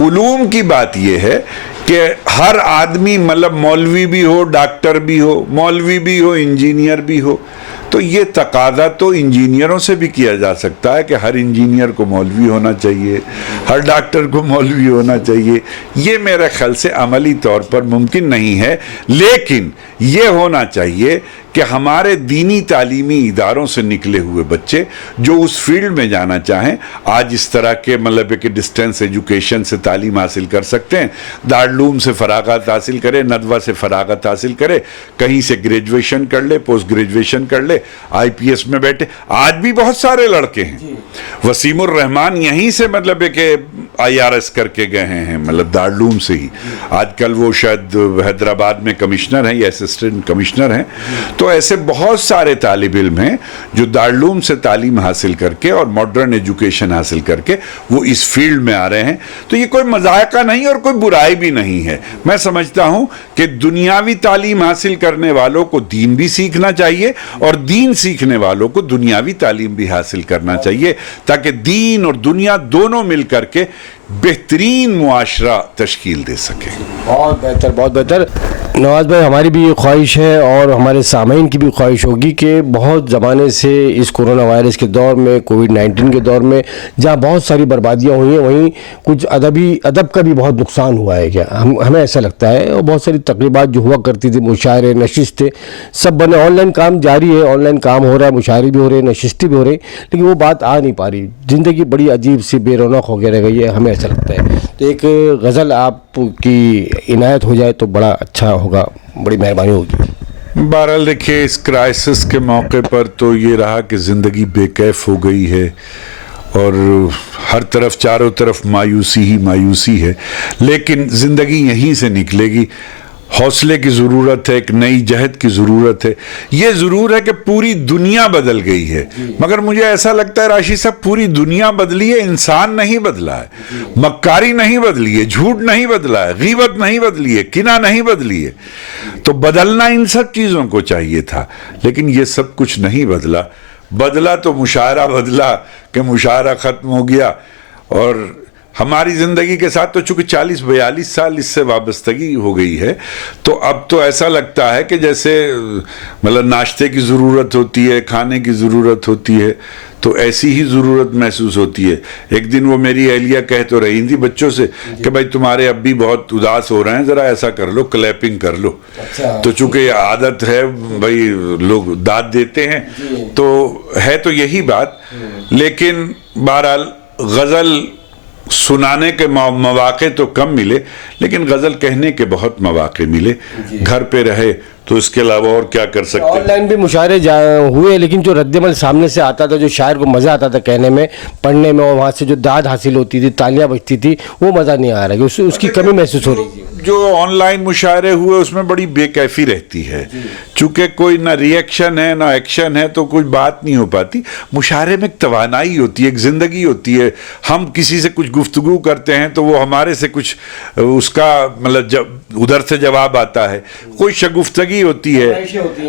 علوم کی بات یہ ہے کہ ہر آدمی مطلب مولوی بھی ہو, ڈاکٹر بھی ہو, مولوی بھی ہو, انجینئر بھی ہو. تو یہ تقاضا تو انجینئروں سے بھی کیا جا سکتا ہے کہ ہر انجینئر کو مولوی ہونا چاہیے, ہر ڈاکٹر کو مولوی ہونا چاہیے. یہ میرے خیال سے عملی طور پر ممکن نہیں ہے, لیکن یہ ہونا چاہیے کہ ہمارے دینی تعلیمی اداروں سے نکلے ہوئے بچے جو اس فیلڈ میں جانا چاہیں آج اس طرح کے مطلب کہ ڈسٹینس ایجوکیشن سے تعلیم حاصل کر سکتے ہیں. دارالعلوم سے فراغت حاصل کرے, ندوہ سے فراغت حاصل کرے, کہیں سے گریجویشن کر لے, پوسٹ گریجویشن کر لے, آئی پی ایس میں بیٹھے. آج بھی بہت سارے لڑکے ہیں. وسیم الرحمان یہیں سے مطلب کہ آئی آر ایس کر کے گئے ہیں, مطلب دارالعلوم سے ہی. آج کل وہ شاید حیدرآباد میں کمشنر ہیں یا اسسٹنٹ کمشنر ہیں. تو ایسے بہت سارے طالب علم ہیں جو دارالعلوم سے تعلیم حاصل کر کے اور ماڈرن ایجوکیشن حاصل کر کے وہ اس فیلڈ میں آ رہے ہیں. تو یہ کوئی مذائقہ نہیں اور کوئی برائی بھی نہیں ہے. میں سمجھتا ہوں کہ دنیاوی تعلیم حاصل کرنے والوں کو دین بھی سیکھنا چاہیے اور دین سیکھنے والوں کو دنیاوی تعلیم بھی حاصل کرنا چاہیے, تاکہ دین اور دنیا دونوں مل کر کے بہترین معاشرہ تشکیل دے سکے. بہت بہتر, بہت بہتر. نواز بھائی، ہماری بھی یہ خواہش ہے اور ہمارے سامعین کی بھی خواہش ہوگی کہ بہت زمانے سے اس کورونا وائرس کے دور میں، کووڈ-19 کے دور میں، جہاں بہت ساری بربادیاں ہوئی ہیں، وہیں کچھ ادب کا بھی بہت نقصان ہوا ہے کیا؟ ہمیں ایسا لگتا ہے. اور بہت ساری تقریبات جو ہوا کرتی تھی، مشاعرے، نشستیں، سب بنے. آن لائن کام جاری ہے، آن لائن کام ہو رہا ہے، مشاعرے بھی ہو رہے ہیں، نشستیں بھی ہو رہی ہیں، لیکن وہ بات آ نہیں پا رہی. زندگی بڑی عجیب سی بے رونق ہو کے رہ گئی ہے، ہمیں ایسا لگتا ہے. تو ایک غزل آپ کی عنایت ہو جائے تو بڑا اچھا ہوگا، بڑی مہربانی ہوگی. بہرحال دیکھیے، اس کرائسس کے موقع پر تو یہ رہا کہ زندگی بے کیف ہو گئی ہے اور ہر طرف، چاروں طرف مایوسی ہی مایوسی ہے. لیکن زندگی یہیں سے نکلے گی. حوصلے کی ضرورت ہے، ایک نئی جہد کی ضرورت ہے. یہ ضرور ہے کہ پوری دنیا بدل گئی ہے، مگر مجھے ایسا لگتا ہے راشد صاحب، پوری دنیا بدلی ہے، انسان نہیں بدلا ہے. مکاری نہیں بدلی ہے، جھوٹ نہیں بدلا ہے، غیبت نہیں بدلی ہے، کینہ نہیں بدلی ہے. تو بدلنا ان سب چیزوں کو چاہیے تھا، لیکن یہ سب کچھ نہیں بدلا. بدلا تو مشاعرہ بدلا کہ مشاعرہ ختم ہو گیا. اور ہماری زندگی کے ساتھ تو چونکہ 40-42 سال اس سے وابستگی ہو گئی ہے، تو اب تو ایسا لگتا ہے کہ جیسے مطلب ناشتے کی ضرورت ہوتی ہے، کھانے کی ضرورت ہوتی ہے، تو ایسی ہی ضرورت محسوس ہوتی ہے. ایک دن وہ میری اہلیہ کہہ تو رہی تھی بچوں سے کہ بھائی تمہارے اب بھی بہت اداس ہو رہے ہیں، ذرا ایسا کر لو، کلیپنگ کر لو. تو چونکہ یہ عادت ہے، بھائی لوگ داد دیتے ہیں، تو ہے تو یہی بات. لیکن بہرحال غزل سنانے کے مواقع تو کم ملے، لیکن غزل کہنے کے بہت مواقع ملے. گھر پہ رہے تو اس کے علاوہ اور کیا کر سکتے ہیں. آن لائن بھی مشاعرے ہوئے، لیکن جو رد عمل سامنے سے آتا تھا، جو شاعر کو مزہ آتا تھا کہنے میں، پڑھنے میں، اور وہاں سے جو داد حاصل ہوتی تھی، تالیاں بجتی تھی، وہ مزہ نہیں آ رہا. اس کی کمی محسوس ہو رہی تھی. جو آن لائن مشاعرے ہوئے اس میں بڑی بے کیفی رہتی ہے، چونکہ کوئی نہ ری ایکشن ہے نہ ایکشن ہے، تو کوئی بات نہیں ہو پاتی. مشاعرے میں ایک توانائی ہوتی ہے، ایک زندگی ہوتی ہے. ہم کسی سے کچھ گفتگو کرتے ہیں تو وہ ہمارے سے کچھ اس کا مطلب ادھر سے جواب آتا ہے، کوئی شگفتگی ہوتی ہے،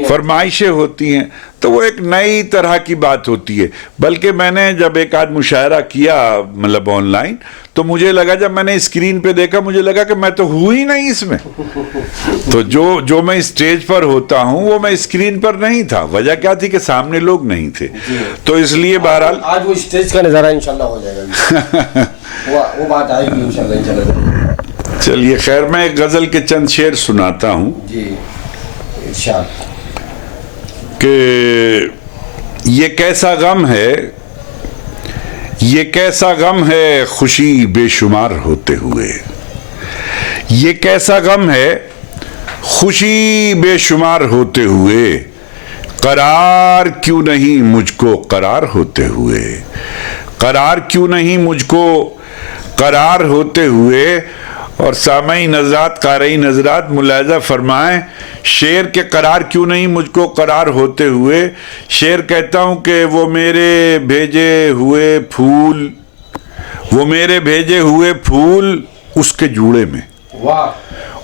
فرمائشیں ہوتی ہیں، تو وہ ایک نئی طرح کی بات ہوتی ہے. بلکہ میں نے جب ایک آدھ مشاعرہ کیا مطلب آن لائن، تو مجھے لگا، جب میں نے اسکرین پہ دیکھا، مجھے لگا کہ میں تو ہوں ہی نہیں اس میں. تو جو میں اسٹیج پر ہوتا ہوں وہ میں اسکرین پر نہیں تھا. وجہ کیا تھی کہ سامنے لوگ نہیں تھے. تو اس لیے بہرحال آج وہ اسٹیج کا نظارہ انشاءاللہ ہو جائے گا. وہ بات آئے گی انشاءاللہ. چلیے خیر، میں ایک غزل کے چند شعر سناتا ہوں. جی ارشاد. کہ یہ کیسا غم ہے، یہ کیسا غم ہے خوشی بے شمار ہوتے ہوئے. یہ کیسا غم ہے خوشی بے شمار ہوتے ہوئے. قرار کیوں نہیں مجھ کو قرار ہوتے ہوئے. قرار کیوں نہیں مجھ کو قرار ہوتے ہوئے. اور سامعین حضرات، قارئین حضرات، ملاحظہ فرمائیں، شعر کے قرار کیوں نہیں مجھ کو قرار ہوتے ہوئے. شعر کہتا ہوں کہ وہ میرے بھیجے ہوئے پھول، وہ میرے بھیجے ہوئے پھول اس کے جوڑے میں.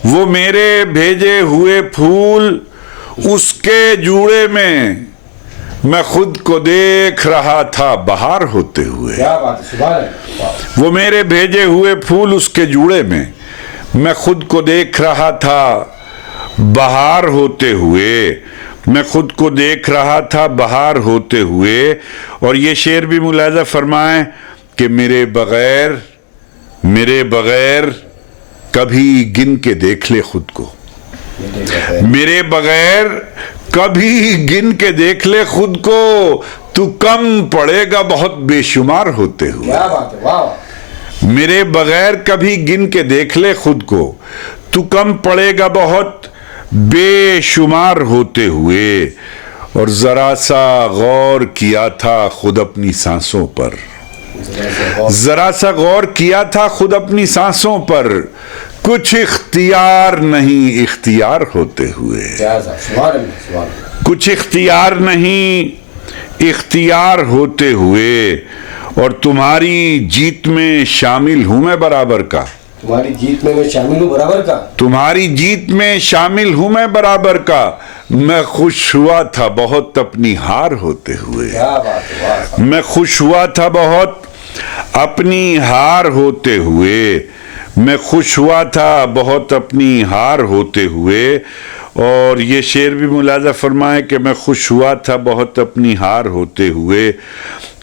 وہ میرے بھیجے ہوئے پھول اس کے جوڑے میں خود کو دیکھ رہا تھا بہار ہوتے ہوئے. وہ میرے بھیجے ہوئے پھول اس کے جوڑے میں خود کو دیکھ رہا تھا بہار ہوتے ہوئے. میں خود کو دیکھ رہا تھا بہار ہوتے ہوئے. اور یہ شعر بھی ملاحظہ فرمائیں کہ میرے بغیر کبھی گن کے دیکھ لے خود کو. میرے بغیر کبھی گن کے دیکھ لے خود کو. تو کم پڑے گا بہت بے شمار ہوتے ہوئے. میرے بغیر کبھی گن کے دیکھ لے خود کو. تو کم پڑے گا بہت بے شمار ہوتے ہوئے. اور ذرا سا غور کیا تھا خود اپنی سانسوں پر. ذرا سا غور کیا تھا خود اپنی سانسوں پر. کچھ اختیار نہیں اختیار ہوتے ہوئے. کچھ اختیار نہیں اختیار ہوتے ہوئے. اور تمہاری جیت میں شامل ہوں میں برابر کا. تمہاری جیت میں شامل ہوں برابر کا. تمہاری جیت میں شامل ہوں میں برابر کا. میں خوش ہوا تھا بہت اپنی ہار ہوتے ہوئے. میں خوش ہوا تھا بہت اپنی ہار ہوتے ہوئے. میں خوش ہوا تھا بہت اپنی ہار ہوتے ہوئے. اور یہ شعر بھی ملاحظہ فرمائے کہ میں خوش ہوا تھا بہت اپنی ہار ہوتے ہوئے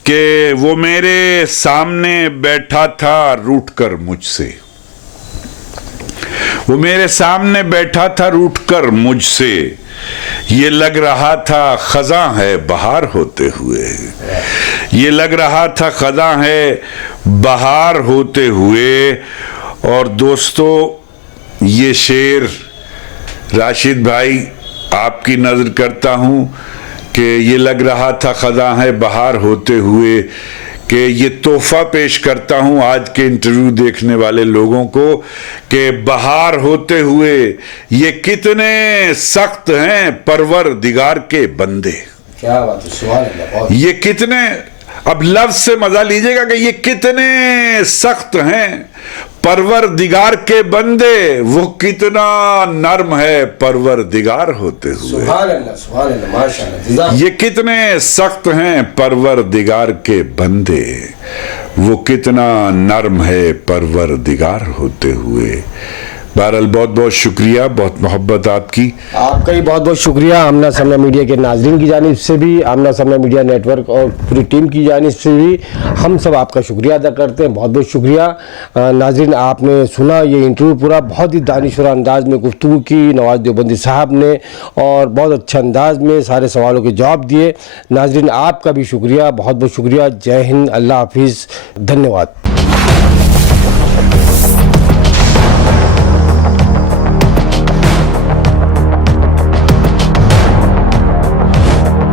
کہ وہ میرے سامنے بیٹھا تھا روٹ کر مجھ سے. وہ میرے سامنے بیٹھا تھا روٹ کر مجھ سے. یہ لگ رہا تھا خزاں ہے بہار ہوتے ہوئے. یہ لگ رہا تھا خزاں ہے بہار ہوتے ہوئے. اور دوستو یہ شعر راشد بھائی آپ کی نظر کرتا ہوں کہ یہ لگ رہا تھا خزاں ہے بہار ہوتے ہوئے کہ یہ تحفہ پیش کرتا ہوں آج کے انٹرویو دیکھنے والے لوگوں کو کہ بہار ہوتے ہوئے یہ کتنے سخت ہیں پروردگار کے بندے. کیا بات ہے, سبحان اللہ. یہ کتنے, اب لفظ سے مزہ لیجئے گا کہ یہ کتنے سخت ہیں پروردگار کے بندے, وہ کتنا نرم ہے پروردگار ہوتے ہوئے. سبحان اللہ, سبحان اللہ, ماشاءاللہ. یہ کتنے سخت ہیں پروردگار کے بندے, وہ کتنا نرم ہے پروردگار ہوتے ہوئے. بہرحال بہت بہت شکریہ, بہت محبت آپ کی. آپ کا ہی بہت بہت شکریہ آمنہ سمنہ میڈیا کے ناظرین کی جانب سے بھی, آمنہ سمنہ میڈیا نیٹ ورک اور پوری ٹیم کی جانب سے بھی ہم سب آپ کا شکریہ ادا کرتے ہیں. بہت بہت شکریہ. ناظرین آپ نے سنا یہ انٹرویو پورا, بہت ہی دانشورانہ انداز میں گفتگو کی نواز دیوبندی صاحب نے اور بہت اچھا انداز میں سارے سوالوں کے جواب دیے. ناظرین آپ کا بھی شکریہ, بہت بہت شکریہ. جے ہند, اللہ حافظ, دھنیہ واد.